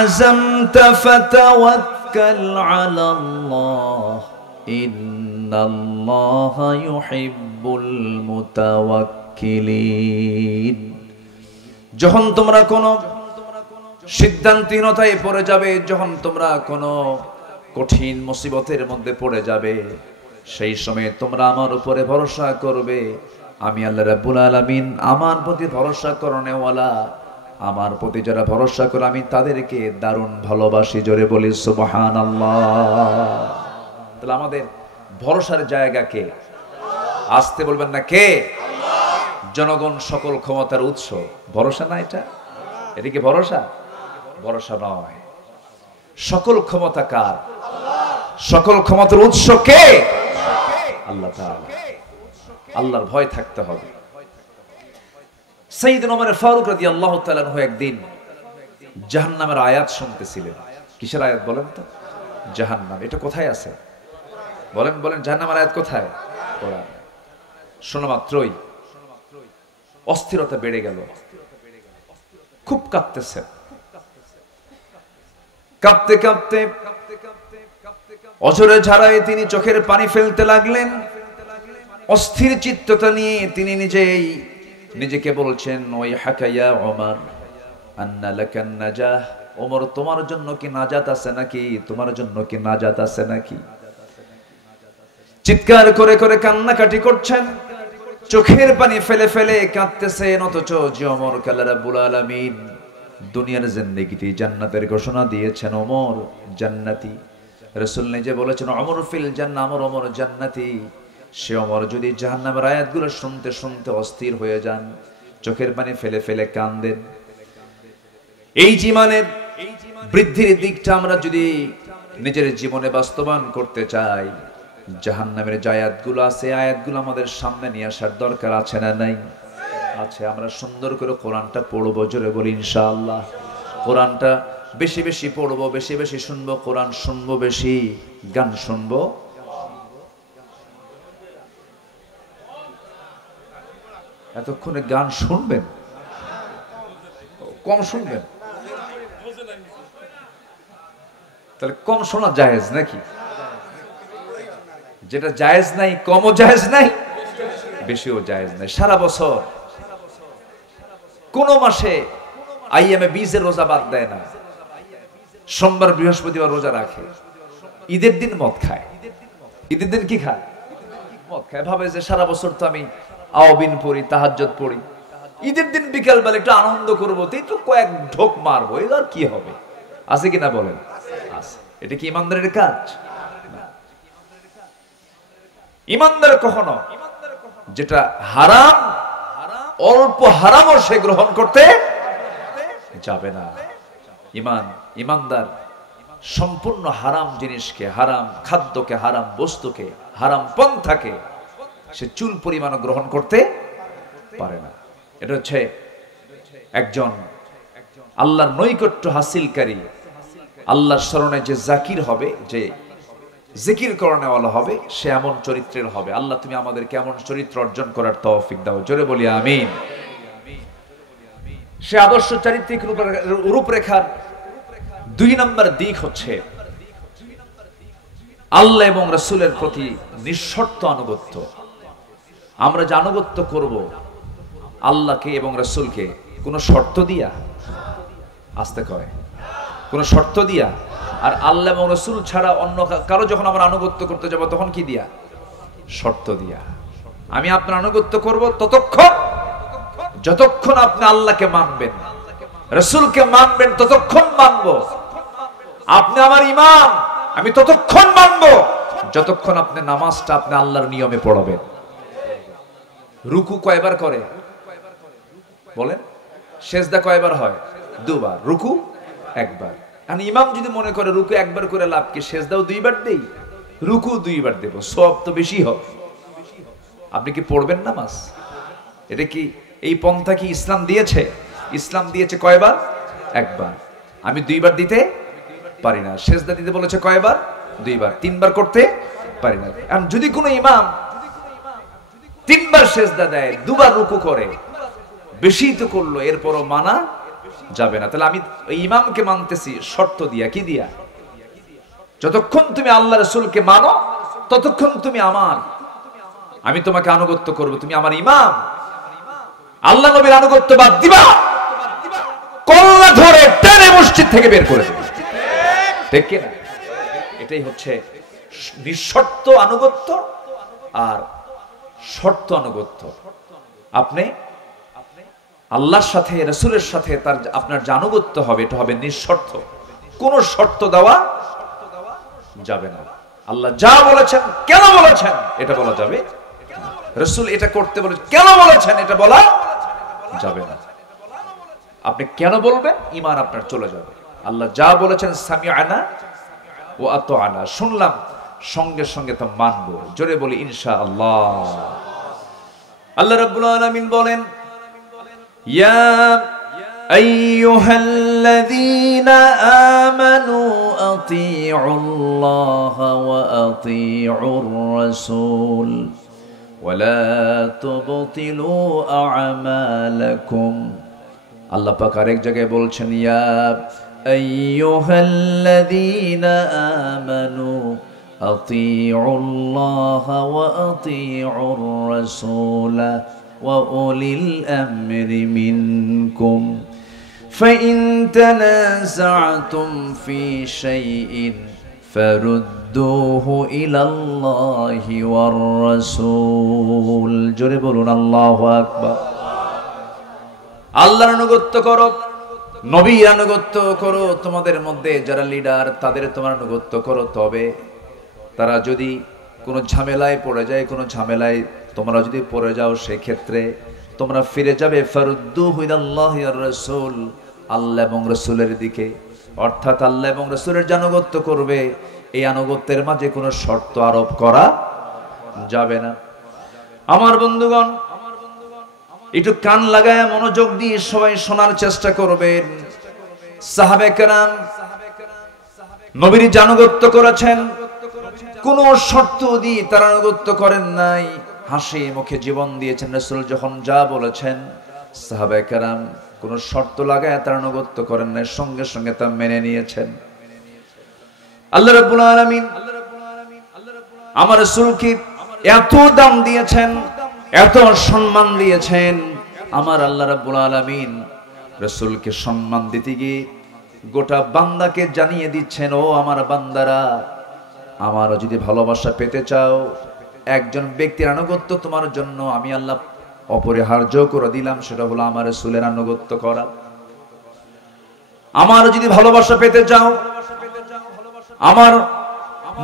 আযামতা ফাতাওয়াক্কাল আলাল্লাহ ইন্নাল্লাহা ইউহিব্বুল মুতাওয়াক্কিলিন। যখন তোমরা কোনো সিদ্ধান্তহীনতায় পড়ে যাবে, যখন তোমরা কোনো কঠিন মুসিবতের মধ্যে পড়ে যাবে, সেই সময় তোমরা আমার উপরে ভরসা করবে। আমি আল্লাহ রাব্বুল আলামিন আমার প্রতি ভরসা করনেওয়ালা, আমার প্রতি যারা ভরসা করে আমি তাদেরকে দারুণ ভালোবাসি। জোরে বলি সুবহানাল্লাহ। তাহলে আমাদের ভরসার জায়গা কে? আসতে বলবেন না, কে? জনগণ সকল ক্ষমতার উৎস। ভরসা না এটা? এটা কি ভরসা? ভরসা নয়। সকল ক্ষমতা কার? সকল ক্ষমতার উৎস কে? আল্লাহ তাআলা। আল্লাহর ভয় থাকতে হবে। সাইয়েদনা ওমর ফারুক রাদিয়াল্লাহু তাআলা আনহু একদিন জাহান্নামের আয়াত শুনতেছিলেন। কিসের আয়াত বলেন তো? জাহান্নাম। এটা কোথায় আছে? বলেন বলেন, জাহান্নামের আয়াত কোথায়? কোরআন। শোনা মাত্রই অস্থিরতা বেড়ে গেল, খুব কাঁপতেছে। কাঁপতে কাঁপতে অঝরে ঝাড়ায় তিনি চোখের পানি ফেলতে লাগলেন। অস্থির চিত্ততা নিয়ে তিনি নিজেকে বলছেন, ওই হাকায়া ওমর আন্না লাকান নাজাহ। ওমর, তোমার জন্য কি নাজাত আছে নাকি? তোমার জন্য কি নাজাত আছে নাকি? চিৎকার করে করে কান্নাকাটি করছেন, চোখের পানি ফেলে ফেলে কাঁদতেছেন। অথচ যে ওমর আল্লাহ রাব্বুল আলামিন দুনিয়ার জিন্দেগিতে জান্নাতের ঘোষণা দিয়েছেন, ওমর জান্নাতি। রাসূল নিজে বলেছেন, ওমর ফিল জান্নাহ, আমার ওমর জান্নাতি। সে ওমর যদি জাহান্নামের আয়াতগুলো শুনতে শুনতে অস্থির হয়ে যান, চোখের পানি ফেলে ফেলে কাঁদেন। এই জীবনের বৃদ্ধির দিকটা আমরা যদি নিজের জীবনে বাস্তবায়ন করতে চাই, জাহান্নামের যে আয়াতগুলো আছে, আয়াতগুলো আমাদের সামনে নিয়ে আসার দরকার আছে না নাই? আছে। আমরা সুন্দর করে কোরআনটা পড়বো। জোরে বলি ইনশাআল্লাহ। কোরআনটা বেশি বেশি পড়বো, বেশি বেশি শুনবো, কোরআন শুনবো বেশি, গান শুনবো। এতক্ষণে গান শুনবেন, কম শুনবেন? তাহলে কম শোনা জায়েজ নাকি? যেটা জায়েজ নাই, কমও জায়েজ নাই, বেশিও জায়েজ নাই। সারা বছর কোন মাসে আইএমএ 20 এর রোজা বাদ দেয় না, সোমবার বৃহস্পতিবার রোজা রাখে, ঈদের দিন মদ খায়। ঈদের দিন কি খায়? মদ খায়। ভাবে যে সারা বছর তো আমি আওবিন পড়ি, তাহাজ্জুদ পড়ি, ঈদের দিন বিকাল বেলা একটু আনন্দ করবো, তো একটু কয়েক ঢোক মারবো, এর আর কি হবে? আছে কিনা বলেন? এটা কি ইমানদারের কাজ? ইমানদার কখনো যেটা হারাম, অল্প হারামও সে গ্রহণ করতে যাবে না। ইমানদার সম্পূর্ণ হারাম জিনিসকে, হারাম খাদ্যকে, হারাম বস্তুকে, হারাম পন্থাকে সে চুল পরিমাণ গ্রহণ করতে পারে না। এটা হচ্ছে একজন আল্লাহর নৈকট্য হাসিলকারী, আল্লাহর স্মরণে যে জাকির হবে, যে জিকির করনেওয়ালা হবে, সে এমন চরিত্রের হবে। আল্লাহ তুমি আমাদেরকে এমন চরিত্র অর্জন করার তৌফিক দাও, জোরে বলি আমিন। সে আদর্শ চারিত্রিক রূপরেখার 2 নম্বর দিক হচ্ছে আল্লাহ এবং রাসূলের প্রতি নিঃশর্ত আনুগত্য। আমরা যে আনুগত্য করব আল্লাহকে এবং রাসূলকে, কোনো শর্ত দিয়া, আসতে কয়, কোনো শর্ত দিয়া, আর আল্লাহ এবং রাসূল ছাড়া অন্য কারো যখন আমরা আনুগত্য করতে যাব তখন কি দিয়া? শর্ত দিয়া। আমি আপনার আনুগত্য করব ততক্ষণ যতক্ষণ আপনি আল্লাহকে মানবেন, রাসূলকে মানবেন, ততক্ষণ মানব। আপনি আমার ইমাম, আমি ততক্ষণ মানব যতক্ষণ আপনি নামাজটা আপনি আল্লাহর নিয়মে পড়বেন। রুকু কয়বার করে বলেন? সেজদা কয়বার হয়? 2 বার। রুকু 1 বার। আর ইমাম যদি মনে করে রুকু 1 বার করে লাভ কি, সেজদাও 2 বার দেই, রুকু 2 বার দেব, সওয়াব তো বেশি হবে। আপনি কি পড়বেন নামাজ? এটা কি, এই পন্থা কি ইসলাম দিয়েছে? ইসলাম দিয়েছে কয়বার? 1 বার। আমি 2 বার দিতে পারি না। সেজদা দিতে বলেছে কয়বার? 2 বার। 3 বার করতে পারি না। আর যদি কোনো ইমাম 3 বার সেজদা দেয়, 2 বার রুকু করে, বেশি তো করলো, এরপরও মানা যাবে না। তাহলে আমি ওই ইমামকে মানতেছি শর্ত দিয়া। কি দিয়া? যতক্ষণ তুমি আল্লাহ রাসূলকে মানো ততক্ষণ তুমি আমার, আমি তোমাকে আনুগত্য করব, তুমি আমার ইমাম। আল্লাহ নবীর আনুগত্য বাদ দিবা, কল্লা ধরে টেনে মসজিদ থেকে বের করে দেবে, ঠিক কি না? এটাই হচ্ছে নিঃশর্ত আনুগত্য আর শর্ত আনুগত্য। আপনি আল্লাহর সাথে, রাসূলের সাথে তার আপনার যে আনুগত্য হবে, এটা হবে নিঃশর্ত, কোনো শর্ত দেওয়া যাবে না। আল্লাহ যা বলেছেন, কেন বলেছেন এটা বলা যাবে, রাসূল এটা করতে বলেছেন, কেন বলেছেন এটা বলা যাবে না। আপনি কেন বলবেন, ঈমান আপনার চলে যাবে। আল্লাহ যা বলেছেন, সামিআনা ওয়া আতাআনা, শুনলাম, সঙ্গে সঙ্গে তা মানব। জোরে বলি ইনশাআল্লাহ। আল্লাহ রাব্বুল আলামিন বলেন, ইয়া আইয়ুহাল্লাযীনা আমানু আতিউল্লাহা ওয়া আতিউর রাসূল ওয়া লা তুবতিলু আ'মালাকুম। আল্লাহ পাক আরেক জায়গায় বলছেন, ইয়া আইয়ুহাল্লাযীনা আমানু আতিউল্লাহা ওয়া আতিউর রাসূলা ওয়া উলিল আমরি মিনকুম ফাইন তানাযা'তুম ফি শাইইন ফারুদ্দুহু ইলাল্লাহি ওয়ার রাসূল। জোরে বলুন আল্লাহু আকবার। আল্লাহর আনুগত্য করো, নবীর আনুগত্য করো, তোমাদের মধ্যে যারা লিডার তাদের তোমার আনুগত্য করো। তবে তারা যদি কোনো ঝামেলায় পড়ে যায়, কোনো ঝামেলায় তোমরা যদি পড়ে যাও, সেক্ষেত্রে তোমরা ফিরে যাবে ফারুদ্দুহু ইলাল্লাহি ওয়ার রাসূল, আল্লাহ এবং রাসূলের দিকে। অর্থাৎ আল্লাহ এবং রাসূলের যে আনুগত্য করবে, এই আনুগত্যের মাঝে কোনো শর্ত আরোপ করা যাবে না। আমার বন্ধুগণ, একটু কান লাগায় মনোযোগ দিয়ে সবাই শোনার চেষ্টা করবেন। সাহাবায়ে কেরাম নবীর যে আনুগত্য করেছেন, কোনো শর্ত দিয়ে তারা আনুগত্য করেন নাই, হাসি মুখে জীবন দিয়েছেন। রাসূল যখন যা বলেছেন, সাহাবায়ে কেরাম কোনো শর্ত লাগায় তারা আনুগত্য করেন নাই, সঙ্গে সঙ্গে তা মেনে নিয়েছেন। আল্লাহ রাব্বুল আলামিন আমার রাসূলকে এত দাম দিয়েছেন, এত সম্মান দিয়েছেন। আমার আল্লাহ রাব্বুল আলামিন রাসূলকে সম্মান দিতে গিয়ে গোটা বান্দাকে জানিয়ে দিচ্ছেন, ও আমার বান্দারা, আমারও যদি ভালোবাসা পেতে চাও, একজন ব্যক্তির আনুগত্য তোমার জন্য আমি আল্লাহ অপরিহার্য করে দিলাম, সেটা হলো আমার রাসূলের আনুগত্য করা। আমারও যদি ভালোবাসা পেতে চাও, আমার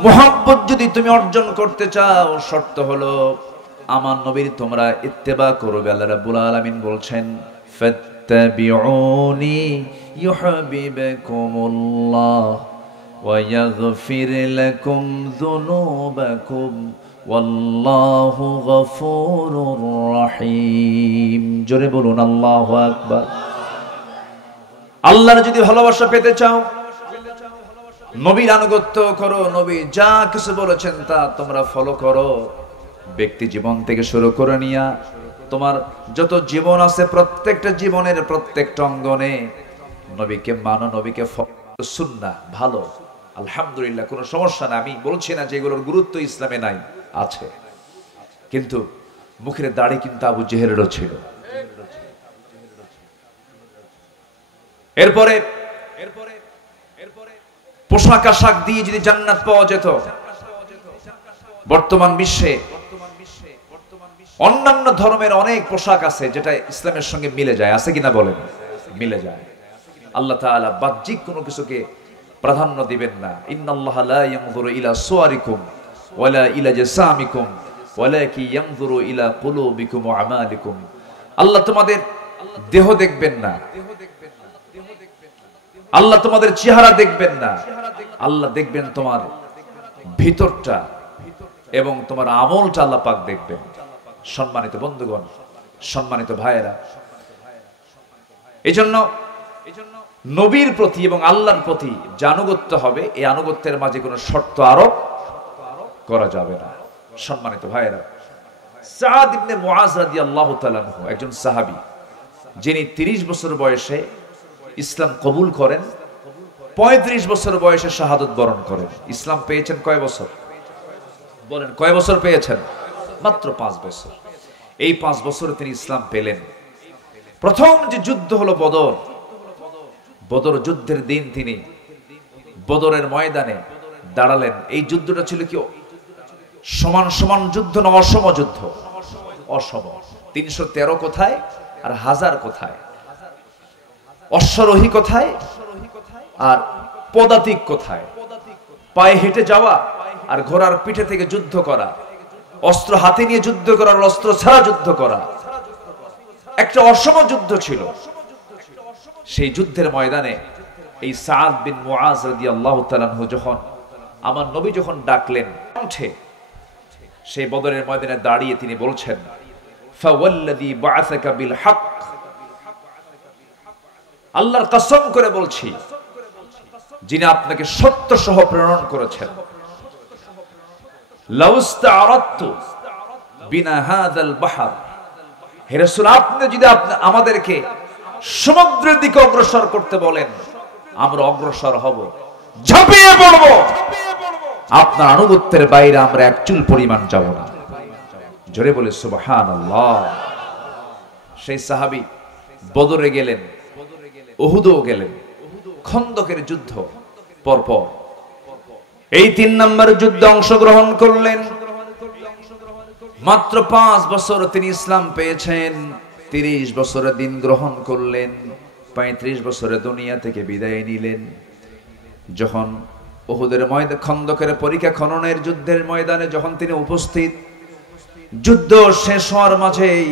মুহাব্বত যদি তুমি অর্জন করতে চাও, শর্ত হলো আমার নবীর তোমরা ইত্তেবা করবে। আল্লাহ রাব্বুল আলামিন বলছেন, ফাত্তাবিউনি ইউহিব্বুকুমুল্লাহ ওয়া ইয়াগফির লাকুম যুনুবাকুম ওয়াল্লাহু গফুরুর রহিম। জোরে বলুন আল্লাহু আকবার। আল্লাহর যদি ভালোবাসা পেতে চাও, নবীর আনুগত্য করো, নবী যা কিছু বলেছেন তা তোমরা ফলো করো। ব্যক্তি জীবন থেকে শুরু করে নিয়া তোমার যত জীবন আছে, প্রত্যেকটা জীবনের প্রত্যেকটা অঙ্গনে নবীকে মানো, নবীকে সুন্নাহ ভালো, আলহামদুলিল্লাহ, কোনো সমস্যা না। আমি বলছি না যে এগুলোর গুরুত্ব ইসলামে নাই, আছে। কিন্তু মুখের দাড়ি কিন্তু আবু জেহেলেরও ছিল। এরপরে পোশাক আশাক দিয়ে যদি জান্নাত পাওয়া যেত, বর্তমান বিশ্বে অন্যান্য ধর্মের অনেক পোশাক আছে যেটা ইসলামের সঙ্গে মিলে যায়, আছে কিনা বলেন? মিলে যায়। আল্লাহ তাআলা বাহ্যিক কোনো কিছুকে প্রাধান্য দিবেন না। ইন্নাল্লাহা লা ইয়ানজুরু ইলা সুওয়ারিকুম ওয়ালা ইলা জাসামিকুম ওয়ালাকি ইয়ানজুরু ইলা কুলুবিকুম ওয়া আমালিকুম। আল্লাহ তোমাদের দেহ দেখবেন না, আল্লাহ তোমাদের চেহারা দেখবেন না, আল্লাহ দেখবেন তোমার ভিতরটা এবং তোমার আমলটা আল্লাহ পাক দেখবেন। সম্মানিত বন্ধুগণ, সম্মানিত ভাইয়েরা, এজন্য নবীর প্রতি এবং আল্লাহর প্রতি যে আনুগত্য হবে, এই আনুগত্যের মাঝে কোনো শর্ত আরোপ করা যাবে না। সম্মানিত ভাইয়েরা, সাদ ইবনে মুআজ রাদিয়াল্লাহু তাআলা আনহু একজন সাহাবী, যিনি 30 বছর বয়সে ইসলাম কবুল করেন, 35 বছর বয়সে শাহাদত বরণ করেন। ইসলাম পেয়েছেন কয় বছর? বলেন, কয় বছর পেয়েছেন? মাত্র 5 বছর। এই 5 বছরে তিনি ইসলাম পেলেন। প্রথম যে যুদ্ধ হলো বদর, বদর যুদ্ধের দিন তিনি বদরের ময়দানে দাঁড়ালেন। এই যুদ্ধটা ছিল কি সমান সমান যুদ্ধ না অসম যুদ্ধ? অসম। 313 কোথায় আর 1000 কোথায়? অশ্বরোহী কোথায় আর পদাতিক কোথায়? পায়ে হেঁটে যাওয়া আর ঘোড়ার পিঠে থেকে যুদ্ধ করা, অস্ত্র হাতে নিয়ে যুদ্ধ করা আর অস্ত্র ছাড়া যুদ্ধ করা, একটা অসম যুদ্ধ ছিল। সেই যুদ্ধের ময়দানে এই সাদ বিন মুআজ রাদিয়াল্লাহু তাআলা আনহু যখন আমার নবী যখন ডাকলেন, উঠে সেই বদরের ময়দানে দাঁড়িয়ে তিনি বলছেন, ফাওয়াল্লাযী বাআসাকা বিল হক, আল্লাহর কসম করে বলছি যিনি আপনাকে সত্য সহ প্রেরণ করেছেন, লাউস্তাআরাতু বিনা হাযাল বাহর, হে রাসূল, আপনি যদি আমাদেরকে সমুদ্রের দিকে অগ্রসর করতে বলেন, আমরা অগ্রসর হব, ঝাঁপিয়ে পড়ব, আপনার আনুগত্যের বাইরে আমরা এক চুল পরিমাণ যাব না। জোরে বলে সুবহানাল্লাহ। সেই সাহাবী বদরে গেলেন, উহুদও গেলেন, খন্দকের যুদ্ধ পরপর এই 3 নম্বর যুদ্ধে অংশগ্রহণ করলেন। মাত্র 5 বছর তিনি ইসলাম পেয়েছেন, 30 বছরে দিন গ্রহণ করলেন, 35 বছরে দুনিয়া থেকে বিদায় নিলেন। যখন উহুদের ময়দানে, খন্দকের পরীক্ষা খননের যুদ্ধের ময়দানে যখন তিনি উপস্থিত, যুদ্ধ শেষ হওয়ার মাঝেই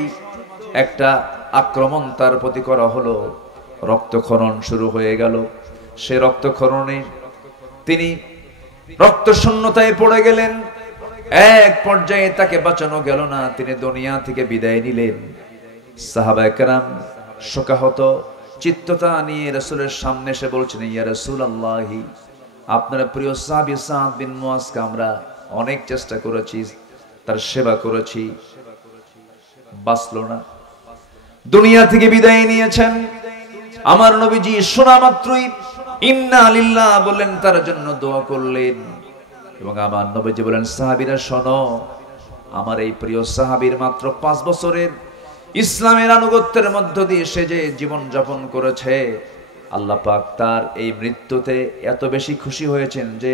একটা আক্রমণ তার প্রতি করা হলো, রক্তক্ষরণ শুরু হয়ে গেল। সে রক্তক্ষরণে তিনি রক্ত শূন্যতায় পড়ে গেলেন। এক পর্যায়ে তাকে বাঁচানো গেল না, তিনি দুনিয়া থেকে বিদায় নিলেন। সাহাবায়ে কেরাম শোকাহত চিত্ততা নিয়ে রাসূলের সামনে এসে বলছেন, ইয়া রাসূলুল্লাহ, আপনার প্রিয় সাহাবী সাদ বিন মুআজকে আমরা অনেক চেষ্টা করেছি, তার সেবা করেছি, বাঁচলো না, দুনিয়া থেকে বিদায় নিয়েছেন। আমার নবীজি শোনা মাত্রই ইন্না লিল্লাহ বললেন, তার জন্য দোয়া করলেন। এবং আমার নবীজি বলেন, সাহাবীরা শোনো, আমার এই প্রিয় সাহাবীর মাত্র 5 বছরের ইসলামের আনুগত্যের মধ্য দিয়ে সে যে জীবন যাপন করেছে, আল্লাহ পাক তার এই মৃত্যুতে এত বেশি খুশি হয়েছেন যে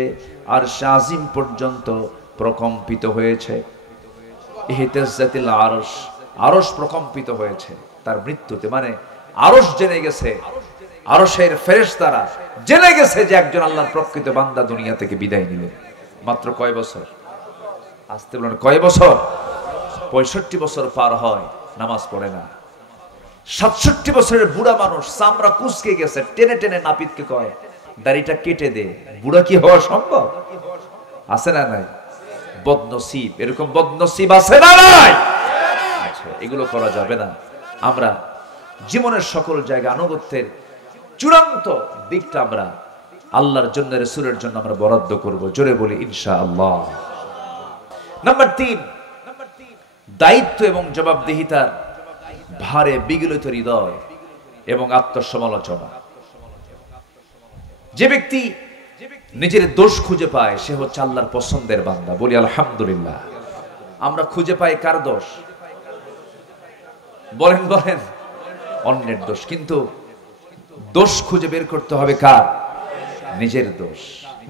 আরশ আজিম পর্যন্ত প্রকম্পিত হয়েছে। ইহতাজ্জাতিল আরশ, আরশ প্রকম্পিত হয়েছে তার মৃত্যুতে, মানে আরশ জেনে গেছে আরশের ফেরেশতারা জেনে গেছে যে একজন আল্লাহর প্রকৃত বান্দা দুনিয়া থেকে বিদায় নিলেন। মাত্র কয় বছর? আসতে বলেন, কয় বছর? 65 বছর পার হয়, নামাজ পড়ে না। 67 বছরের বুড়া মানুষ, চামড়া কুচকে গেছে, টেনে টেনে নাপিতকে কয় দাড়িটা কেটে দে। বুড়া কি হওয়া সম্ভব? আছে না নাই? বদনসিব, এরকম বদনসিব আছে না নাই? আচ্ছা, এগুলো করা যাবে না। আমরা জীবনের সকল জায়গা আনুগত্যের চূড়ান্ত দিকটা আমরা আল্লাহর জন্য, রাসূলের জন্য আমরা বরাদ্দ করব। জোরে বলি ইনশাআল্লাহ। নাম্বার 3, দায়িত্ব এবং জবাবদিহিতার ভারে বিগলিত হৃদয় এবং আত্মসমালোচনা। যে ব্যক্তি নিজের দোষ খুঁজে পায় সে হচ্ছে আল্লাহর পছন্দের বান্দা। বলি আলহামদুলিল্লাহ। আমরা খুঁজে পাই কার দোষ? বলেন বলেন, অন্যের দোষ। কিন্তু দোষ খুঁজে বের করতে হবে কার? নিজের দোষ।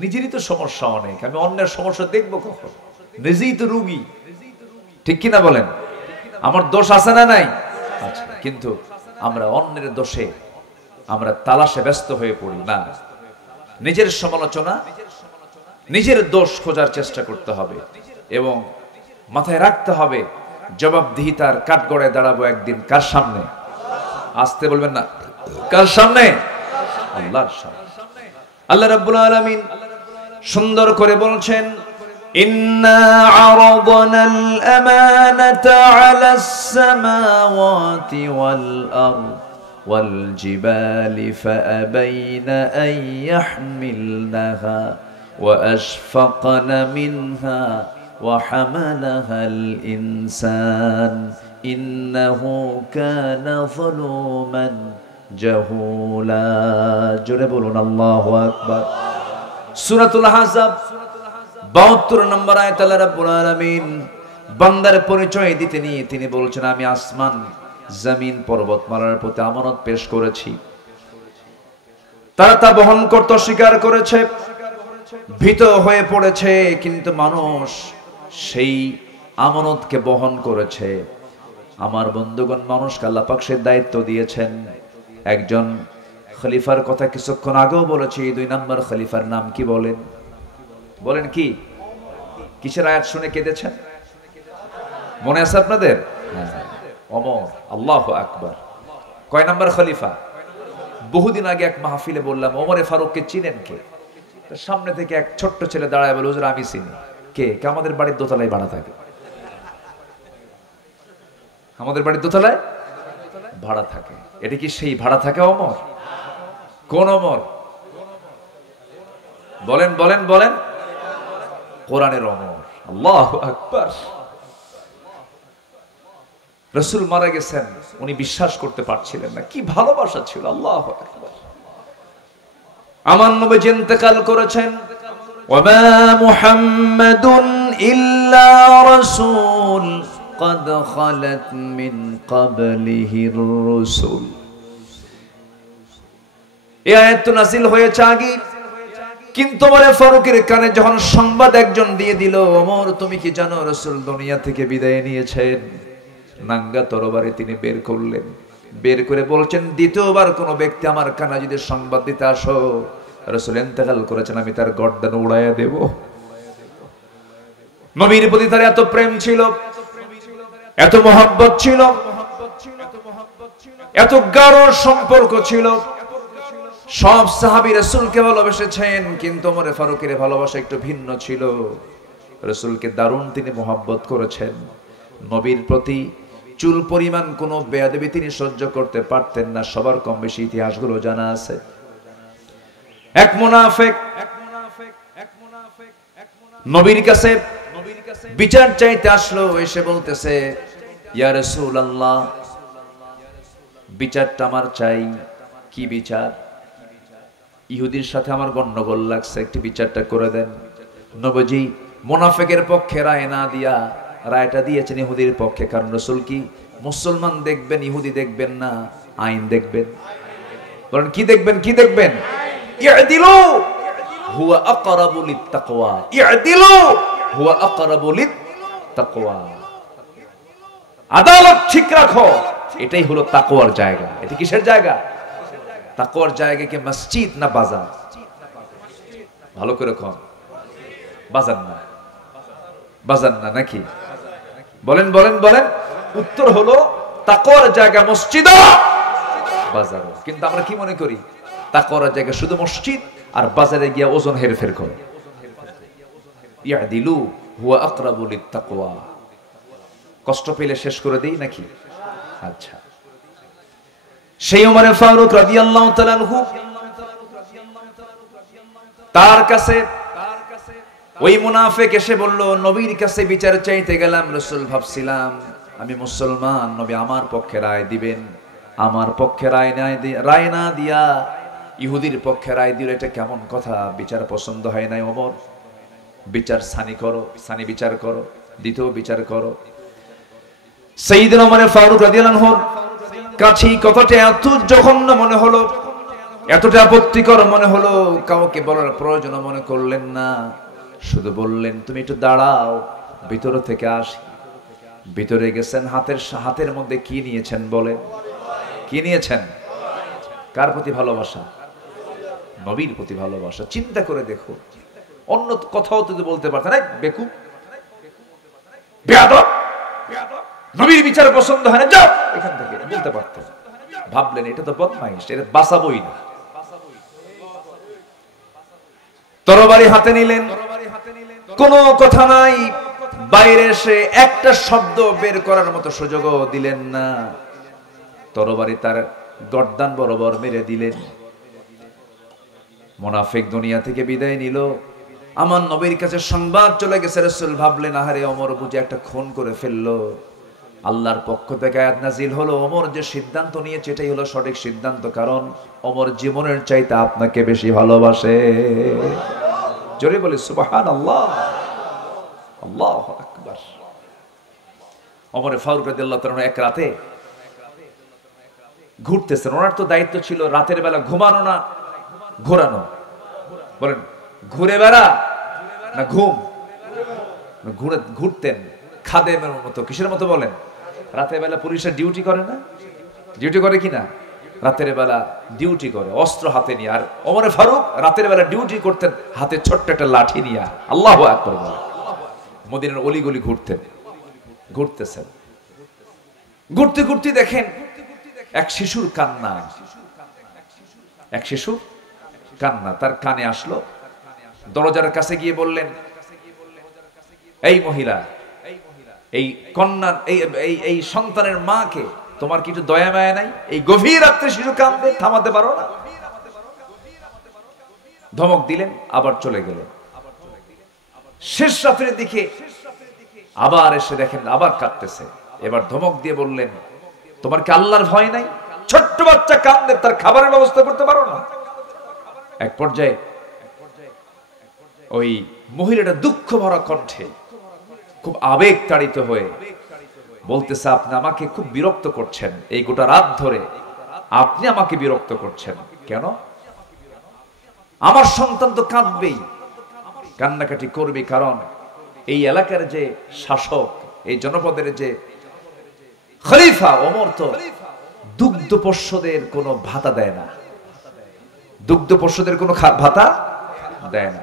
নিজেরই তো সমস্যা অনেক, আমি অন্যের সমস্যা দেখবো কখন? নিজেই তো রোগী, ঠিক কিনা বলেন? আমার দোষ আছে না নাই? আচ্ছা, কিন্তু আমরা অন্যের দোষে আমরা তালাশে ব্যস্ত হয়ে পড়ি না। নিজের সমালোচনা, নিজের দোষ খোঁজার চেষ্টা করতে হবে এবং মাথায় রাখতে হবে জবাবদিহিতার কাঠগড়ায় দাঁড়াবো একদিন। কার সামনে? আসতে বলবেন না, কার সামনে? আল্লাহর সামনে। আল্লাহ রাব্বুল আলামিন সুন্দর করে বলছেন, ইন্না আরাদনাল আমানাতা আলাস সামাওয়াতি ওয়াল আরদ ওয়াল জিবালি ফাআবাইনা আন ইয়াহমিলনাহা ওয়া আশফাকনা মিনহা ওয়া হামালাহাল ইনসান ইন্নাহু কানা যালুমান জাহুলা। জোরে বলুন আল্লাহু আকবার। সূরাতুল আহজাব 72 নম্বর আয়াত আল্লাহ রাব্বুল আলামিন বান্দার পরিচয় দিতে নিয়ে তিনি বলছেন, আমি আসমান, জমিন, পর্বতমালার প্রতি আমানত পেশ করেছি। তারা তা বহন করতে অস্বীকার করেছে, ভীত হয়ে পড়েছে, কিন্তু মানুষ সেই আমানতকে বহন করেছে। আমার বন্ধুগণ, মানুষকে আল্লাহ পাক সে দায়িত্ব দিয়েছেন। একজন খলিফার কথা কিছুক্ষণ আগেও বলেছি। 2 নম্বর খলিফার নাম কি বলেন? বলেন কি? কিসের আয়াত শুনে কেঁদেছেন? মনে আছে আপনাদের? ওমর। আল্লাহু আকবার। কয় নম্বর খলিফা? বহুদিন আগে এক মাহফিলে বললাম, ওমরে ফারুককে চিনেন কে? সামনে থেকে এক ছোট্ট ছেলে দাঁড়ায় বলে, হুজুর আমি চিনি। কে? আমাদের বাড়ির দোতলায় ভাড়া থাকে। আমাদের বাড়ির দোতলায় ভাড়া থাকে। এটা কি সেই ভাড়া থাকে ওমর? কোন ওমর? বলেন বলেন বলেন। কোরআনের ওমর। আল্লাহু আকবার। রাসূল মারা গেছেন, উনি বিশ্বাস করতে পারছিলেন না। কি ভালোবাসা ছিল! আল্লাহু আকবার। আমার নবী ইন্তেকাল করেছেন। ওয়ামা মুহাম্মাদুন ইল্লা রাসূল قد خلت من قبله الرسل। এই আয়াত নাযিল হয়েছে আগে, কিন্তু ওমর ফারুকের কানে যখন সংবাদ একজন দিয়ে দিল, ওমর তুমি কি জানো রাসূল দুনিয়া থেকে বিদায় নিয়েছেন? নাঙ্গা তরবারি তিনি বের করলেন, বের করে বলছেন, দ্বিতীয়বার কোন ব্যক্তি আমার কানে যদি সংবাদ দিতে আসো রাসূল ইন্তেকাল করেছেন, আমি তার গর্দান উড়াইয়া দেব। নবীর প্রতি তার এত প্রেম ছিল, এত মহব্বত ছিল, এত গাঢ় সম্পর্ক ছিল। সব সাহাবী রাসূলকে ভালোবেসেছেন, কিন্তু ওমর ফারুকের ভালোবাসা একটু ভিন্ন ছিল। রাসূলকে দারুণ তিনি মহব্বত করেছেন। নবীর প্রতি চুল পরিমাণ কোনো বেয়াদবি তিনি সহ্য করতে পারতেন না। সবার কম বেশি ইতিহাসগুলো জানা আছে। এক মুনাফিক নবীর কাছে বিচার চাইতে আসলো, এসে বলতেছে, ইয়া রাসূলুল্লাহ, বিচারটা আমার চাই। কি বিচার? ইহুদির সাথে আমার গন্ডগোল লাগছে, একটু বিচারটা করে দেন। নবীজি মুনাফিকের পক্ষে রায় না দিয়া রায়টা দিয়েছেন ইহুদির পক্ষে। কারণ রাসূল কি মুসলমান দেখবেন, ইহুদি দেখবেন না, আইন দেখবেন। বলেন কি দেখবেন? কি দেখবেন? ইআদিলু হুয়া আকরাবু লিত্তাকওয়া। ইআদিলু হুয়া আকরাবু লিত্তাকওয়া। আদালত ঠিক রাখো, এটাই হলো তাকওয়ার জায়গা। এটা কিসের জায়গা? তাকওয়ার জায়গা কি মসজিদ না বাজার? ভালো করে কন। বাজার না, বাজার না নাকি? বলেন বলেন বলেন। উত্তর হলো তাকওয়ার জায়গা মসজিদ, বাজার। কিন্তু আমরা কি মনে করি? তাকওয়ার জায়গা শুধু মসজিদ, আর বাজারে গিয়ে ওজন হেরফের করো। ইয়াদিলু হুয়া আকরাবু লিত্তাকওয়া। কষ্ট পেলে শেষ করে দেই নাকি? আচ্ছা, সেই ওমর ফারুক রাদিয়াল্লাহু তাআলা আনহু, তার কাছে ওই মুনাফিক এসে বলল, নবীর কাছে বিচার চাইতে গেলাম, রাসূল ভাবছিলাম আমি মুসলমান, নবী আমার পক্ষে রায় দিবেন। আমার পক্ষে রায় না দিয়া ইহুদির পক্ষে রায় দিলে এটা কেমন কথা? বিচার পছন্দ হয় নাই ওমর। বিচার সানি করো, সানি বিচার করো, দ্বিতীয় বিচার করো। সাইয়েদনা ওমর ফারুক রাদিয়াল্লাহু আনহু কাছে কথাটা এত জঘন্য মনে হলো, এতটা আপত্তিকর মনে হলো, কাউকে বলার প্রয়োজন মনে করলেন না। শুধু বললেন, তুমি একটু দাঁড়াও, ভিতর থেকে আসি। ভিতরে গেছেন, হাতের মধ্যে কি নিয়েছেন বলেন? কি নিয়েছেন? কার প্রতি ভালোবাসা? নবীর প্রতি ভালোবাসা। চিন্তা করে দেখো, অন্য কথাও তো বলতে পারতেন, বেকুব, বেয়াদব, নবীর বিচার পছন্দ হয় না, যাও এখান থেকে, বলতে পারতেন। ভাবলেন এটা তো বদমাইশ, এটা বাঁচাবই না। তরবারি হাতে নিলেন, কোনো কথা নাই, বাইরে এসে একটা শব্দ বের করার মতো সুযোগও দিলেন না। তরবারি তার গর্দান বরাবর মেরে দিলেন। মুনাফিক দুনিয়া থেকে বিদায় নিল। আমার নবীর কাছে সংবাদ চলে গেছে। রাসূল ভাবলেন, আহারে ওমর বুঝে একটা খুন করে ফেললো। আল্লাহর পক্ষ থেকে আয়াত নাজিল হলো, ওমর যে সিদ্ধান্ত নিয়েছে এটাই হলো সঠিক সিদ্ধান্ত, কারণ ওমর জীবনের চাইতে আপনাকে বেশি ভালোবাসে। জোরে বলে সুবহানাল্লাহ, আল্লাহু আকবার। ওমর ফারুক রাদিয়াল্লাহু তাআলা এক রাতে ঘুরতেছেন। ওনার তো দায়িত্ব ছিল রাতের বেলা ঘুমানো না ঘোরানো। বলেন, ঘুরে বেড়া না ঘুম? ঘুরতেন খাদেমের মতো। কিসের মতো বলেন? রাতের বেলা পুলিশের ডিউটি করে না? ডিউটি করে কিনা? রাতের বেলা ডিউটি করে, অস্ত্র হাতে নিয়ে। আর ওমর ফারুক রাতের বেলা ডিউটি করতেন হাতে ছোট্ট একটা লাঠি নিয়ে। আল্লাহু আকবার বলেন। মদিনার অলিগলি ঘুরতেছেন। ঘুরতে ঘুরতে দেখেন এক শিশুর কান্না, এক শিশুর কান্না তার কানে আসলো। দরজার কাছে গিয়ে বললেন, এই মহিলা, এই কন্যা, এই সন্তানের মাকে তোমার কিছু দয়া মায়া নাই? এই গভীর রাত্রে শিশু কাঁদবে, থামাতে পারো না? ধমক দিলেন, আবার চলে গেলেন। শেষ রাত্রের দিকে আবার এসে দেখেন আবার কাঁদতেছে। এবার ধমক দিয়ে বললেন, তোমার কি আল্লাহর ভয় নাই? ছোট্ট বাচ্চা কাঁদলে তার খাবারের ব্যবস্থা করতে পারো না? এক পর্যায়ে ওই মহিলাটা দুঃখ ভরা কণ্ঠে খুব আবেগ তাড়িত হয়ে বলতেছে, আপনি আমাকে খুব বিরক্ত করছেন, এই গোটা রাত ধরে আপনি আমাকে বিরক্ত করছেন কেন? আমার সন্তান তো কাঁদবেই, কান্নাকাটি করবে, কারণ এই এলাকার যে শাসক, এই জনপদের যে খলিফা ওমর তো দুগ্ধপোষ্যদের কোনো ভাতা দেয় না। দুগ্ধপোষ্যদের কোনো ভাতা দেয় না।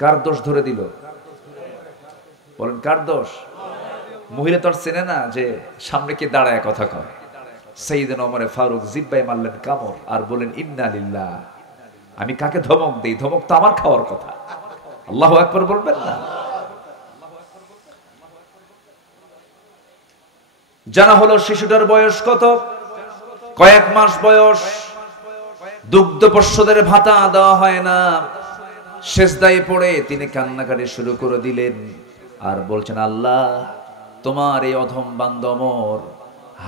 কার দোষ ধরে দিল? বলেন, কার দোষ? মহিলা তো আর চেনে না যে সামনে কে দাঁড়ায় কথা কয়। সাইয়েদনা ওমর ফারুক জিব্বায় মারলেন কামড় আর বলেন, ইন্না লিল্লাহ। আমি কাকে ধমক দেই? ধমক তো আমার খাওয়ার কথা। আল্লাহু আকবার বলবেন না? জানা হলো শিশুটার বয়স কত? কয়েক মাস বয়স। দুগ্ধপোষ্যদের ভাতা দেওয়া হয় না। সেজদায় পড়ে তিনি কান্নাকাটি শুরু করে দিলেন আর বলছেন, আল্লাহ, তোমার এই অধম বান্দা ওমর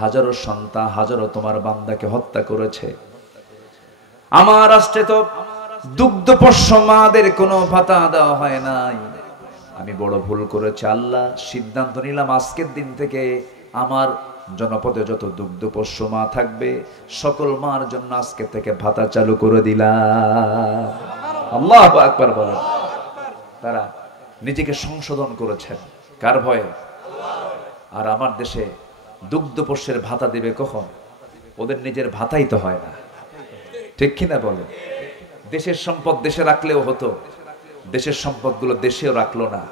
হাজারো সন্তান, হাজারো তোমার বান্দাকে হত্যা করেছে। আমার রাষ্ট্রে তো দুগ্ধপোষ্য মাদের কোনো ভাতা দেওয়া হয় নাই। আমি বড় ভুল করেছি আল্লাহ। সিদ্ধান্ত নিলাম আজকের দিন থেকে আমার জনপদে যত দুগ্ধপোষ্য মা থাকবে সকল মার জন্য আজকে থেকে ভাতা চালু করে দিলাম। আল্লাহু আকবার বলেন। তারা নিজেকে সংশোধন করেছেন কার ভয়ে? আর আমার দেশে দুগ্ধপোষ্যের ভাতা দিবে কখন? ওদের নিজের ভাতাই তো হয় না। ঠিক কিনা বলে? দেশের সম্পদ দেশে রাখলেও হতো, দেশের সম্পদগুলো দেশেও রাখলো না।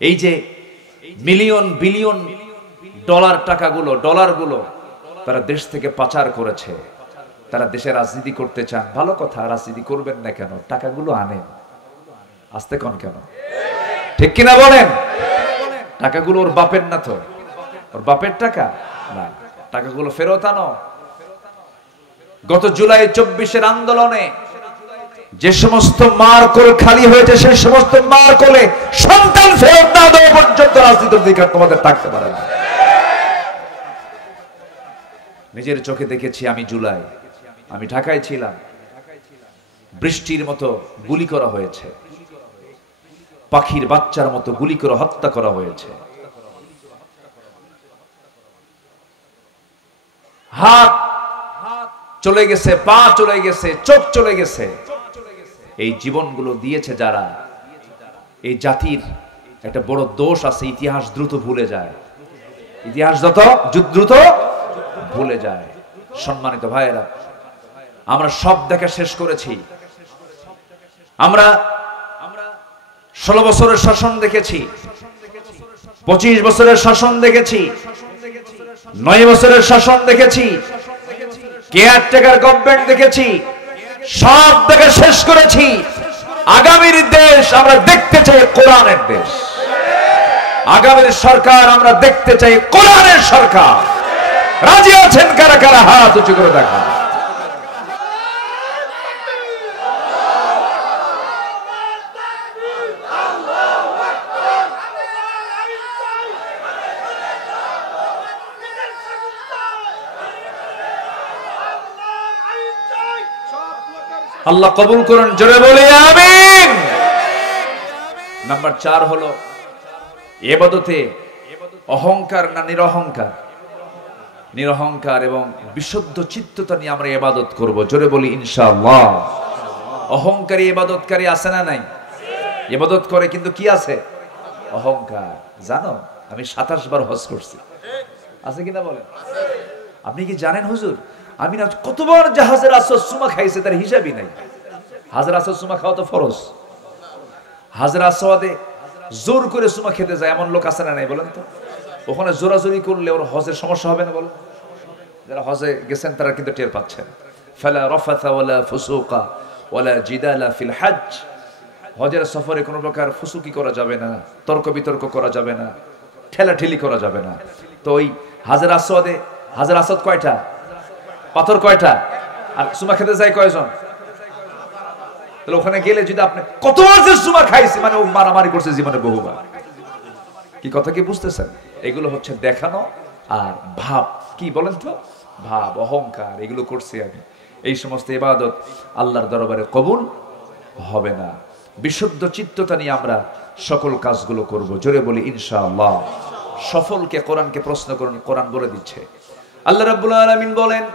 এই যে মিলিয়ন বিলিয়ন ডলারগুলো তারা দেশ থেকে পাচার করেছে, তারা দেশে রাজনীতি করতে চান, ভালো কথা, রাজনীতি করবেন না কেন, টাকাগুলো আনেন, আসতে কোন কেন, ঠিক কিনা বলেন? টাকাগুলো ওর বাপের না তো, ওর বাপের টাকা না, টাকাগুলো ফেরত আনো। গত জুলাই 24-এর আন্দোলনে যে সমস্ত মার্কল খালি হয়েছে, সেই সমস্ত মার্কলে সন্তান ফেরত না দেওয়া পর্যন্ত রাজনীতির অধিকার তোমাদের থাকতে পারে না। নিজের চোখে দেখেছি আমি, জুলাই আমি ঢাকায় ছিলাম, বৃষ্টির মতো গুলি করা হয়েছে, পাখির বাচ্চার মতো গুলি করে হত্যা করা হয়েছে, হাত চলে গেছে, পা চলে গেছে, চোখ চলে গেছে। এই জীবনগুলো দিয়েছে যারা, এই জাতির একটা বড় দোষ আছে, ইতিহাস দ্রুত ভুলে যায়, ইতিহাস দ্রুত ভুলে যায়। সম্মানিত ভাইয়েরা, আমরা সব দেখা শেষ করেছি। আমরা 16 বছরের শাসন দেখেছি, 25 বছরের শাসন দেখেছি, 9 বছরের শাসন দেখেছি, কেয়ারটেকার গভর্নমেন্ট দেখেছি, সব দেখা শেষ করেছি। আগামীর দেশ আমরা দেখতে চাই কোরআনের দেশ, আগামীর সরকার আমরা দেখতে চাই কোরআনের সরকার। রাজি আছেন কারা কারা? হাত উঁচু করে দেখা। আল্লাহ কবুল করুন, জোরে বলি আমিন। নাম্বার 4 হলো ইবাদতে অহংকার না নিরহংকার? নিরহংকার এবং বিশুদ্ধ চিত্ততা নিয়ে আমরা ইবাদত করব, জোরে বলি ইনশাআল্লাহ। অহংকারী ইবাদতকারী আছে না নাই? ইবাদত করে কিন্তু কি আছে? অহংকার। জানো আমি 27 বার হজ করছি, আছে কিনা বলেন? আপনি কি জানেন হুজুর, আমি না কতবার জাহাজের আসর সুমা খাইছে তার হিসাবই নাই। হাজের আসর সুমা খাওয়া তো ফরজ। হাজের আসওয়াদে জোর করে সুমা খেতে যায় এমন লোক আছে না নাই বলেন তো? ওখানে জোরাজোরি করলে ওর হজের সমস্যা হবে না বলেন? যারা হজে গেছেন তারা কিন্তু টের পাচ্ছেন। ফালা রাফাথা ওয়ালা ফুসুকা ওয়ালা জিদালা ফিল হজ। হজের সফরে কোনো প্রকার ফুসুকি করা যাবে না, তর্ক বিতর্ক করা যাবে না, ঠেলাঠেলি করা যাবে না। তো ওই হাজের আসওয়াদে, হাজের আসওয়াদ কয়টা? পাথর কয়টা? আর সুমা খেতে যায় কয়জন? তাহলে ওখানে গেলে যদি আপনি কতবার যে সুমা খাইছি, মানে ও মারামারি করছে জীবনে বহুবার। কি কথা কি বুঝতেছেন? এগুলো হচ্ছে দেখানো আর ভাব, কি বলেন তো, ভাব, অহংকার, এগুলো করছি আমি। এই সমস্ত ইবাদত আল্লাহর দরবারে কবুল হবে না। বিশুদ্ধ চিত্ততা নিয়ে আমরা সকল কাজগুলো করব, জোরে বলি ইনশাআল্লাহ। সফলকে কোরআনকে প্রশ্ন করুন, কোরআন বলে দিচ্ছে। আল্লাহ রাব্বুল আলামিন বলেন,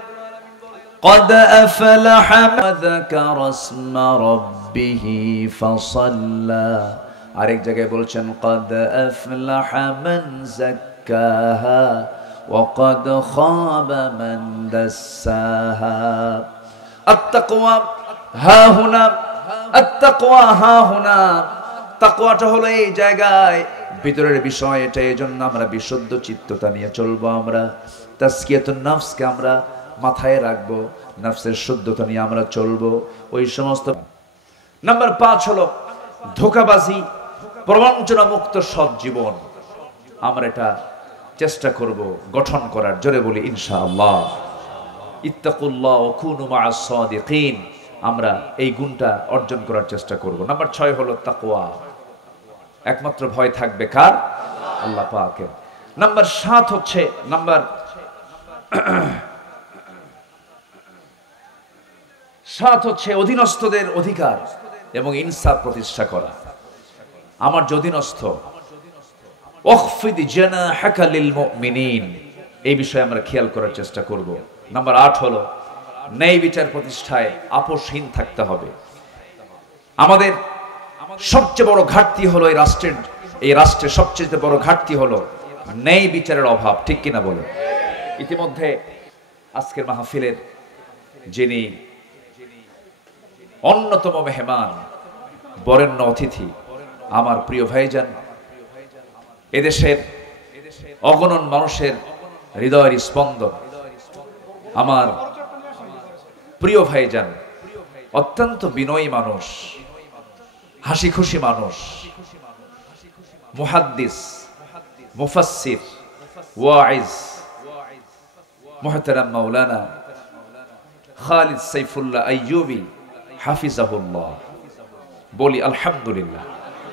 قد أفلح من ذكر اسم ربه فصلى। আরেক জায়গায় বলছেন قد أفلح من زكاها وقد خاب من دساها। التقوى ها هنا، التقوى ها هنا। তাকওয়াটা হলো এই জায়গায়, ভিতরের বিষয় এটা। এজন্য আমরা বিশুদ্ধ চিত্ততা নিয়ে চলবো। আমরা তাজকিয়াতুন নফসকে আমরা মাথায় রাখবো, নফসের শুদ্ধতা নিয়ে আমরা চলবো। ওই সমস্ত। নাম্বার 5 হলো ধোঁকাবাজি, প্রবঞ্চনা মুক্ত সৎ জীবন। আমরা এটা চেষ্টা করব গঠন করার, জোরে বলি ইনশাআল্লাহ। ইত্তাকুল্লাহ ওয়া কুনু মা'আস সাদিকিন। আমরা এই গুণটা অর্জন করার চেষ্টা করব। নাম্বার 6 হলো তাকওয়া। একমাত্র ভয় থাকবে কার? আল্লাহ পাকের। নাম্বার 7 হচ্ছে, নাম্বার 7 হচ্ছে অধীনস্থদের অধিকার এবং ইনসাফ প্রতিষ্ঠা করা। আমার যে অধীনস্থ, ওয়াখফিদ জানাহাকা লিল মুমিনিন, এই বিষয়ে আমরা খেয়াল করার চেষ্টা করব। নাম্বার 8 হলো ন্যায় বিচার প্রতিষ্ঠায় আপোষহীন থাকতে হবে। আমাদের সবচেয়ে বড় ঘাটতি হলো এই রাষ্ট্রের সবচেয়ে বড় ঘাটতি হলো ন্যায় বিচারের অভাব, ঠিক কিনা বলে? ইতিমধ্যে আজকের মাহফিলের যিনি অন্যতম মেহমান, বরেণ্য অতিথি, আমার প্রিয় ভাইজান, এদেশের অগণন মানুষের হৃদয়ের স্পন্দন, আমার প্রিয় ভাইজান, অত্যন্ত বিনয়ী মানুষ, হাসি খুশি মানুষ, মুহাদ্দিস, মুফাসসির, ওয়াইজ, মুহতারাম মাওলানা খালিদ সাইফুল্লাহ আইয়ুবী হাফিজাহুল্লাহ। বলি আলহামদুলিল্লাহ।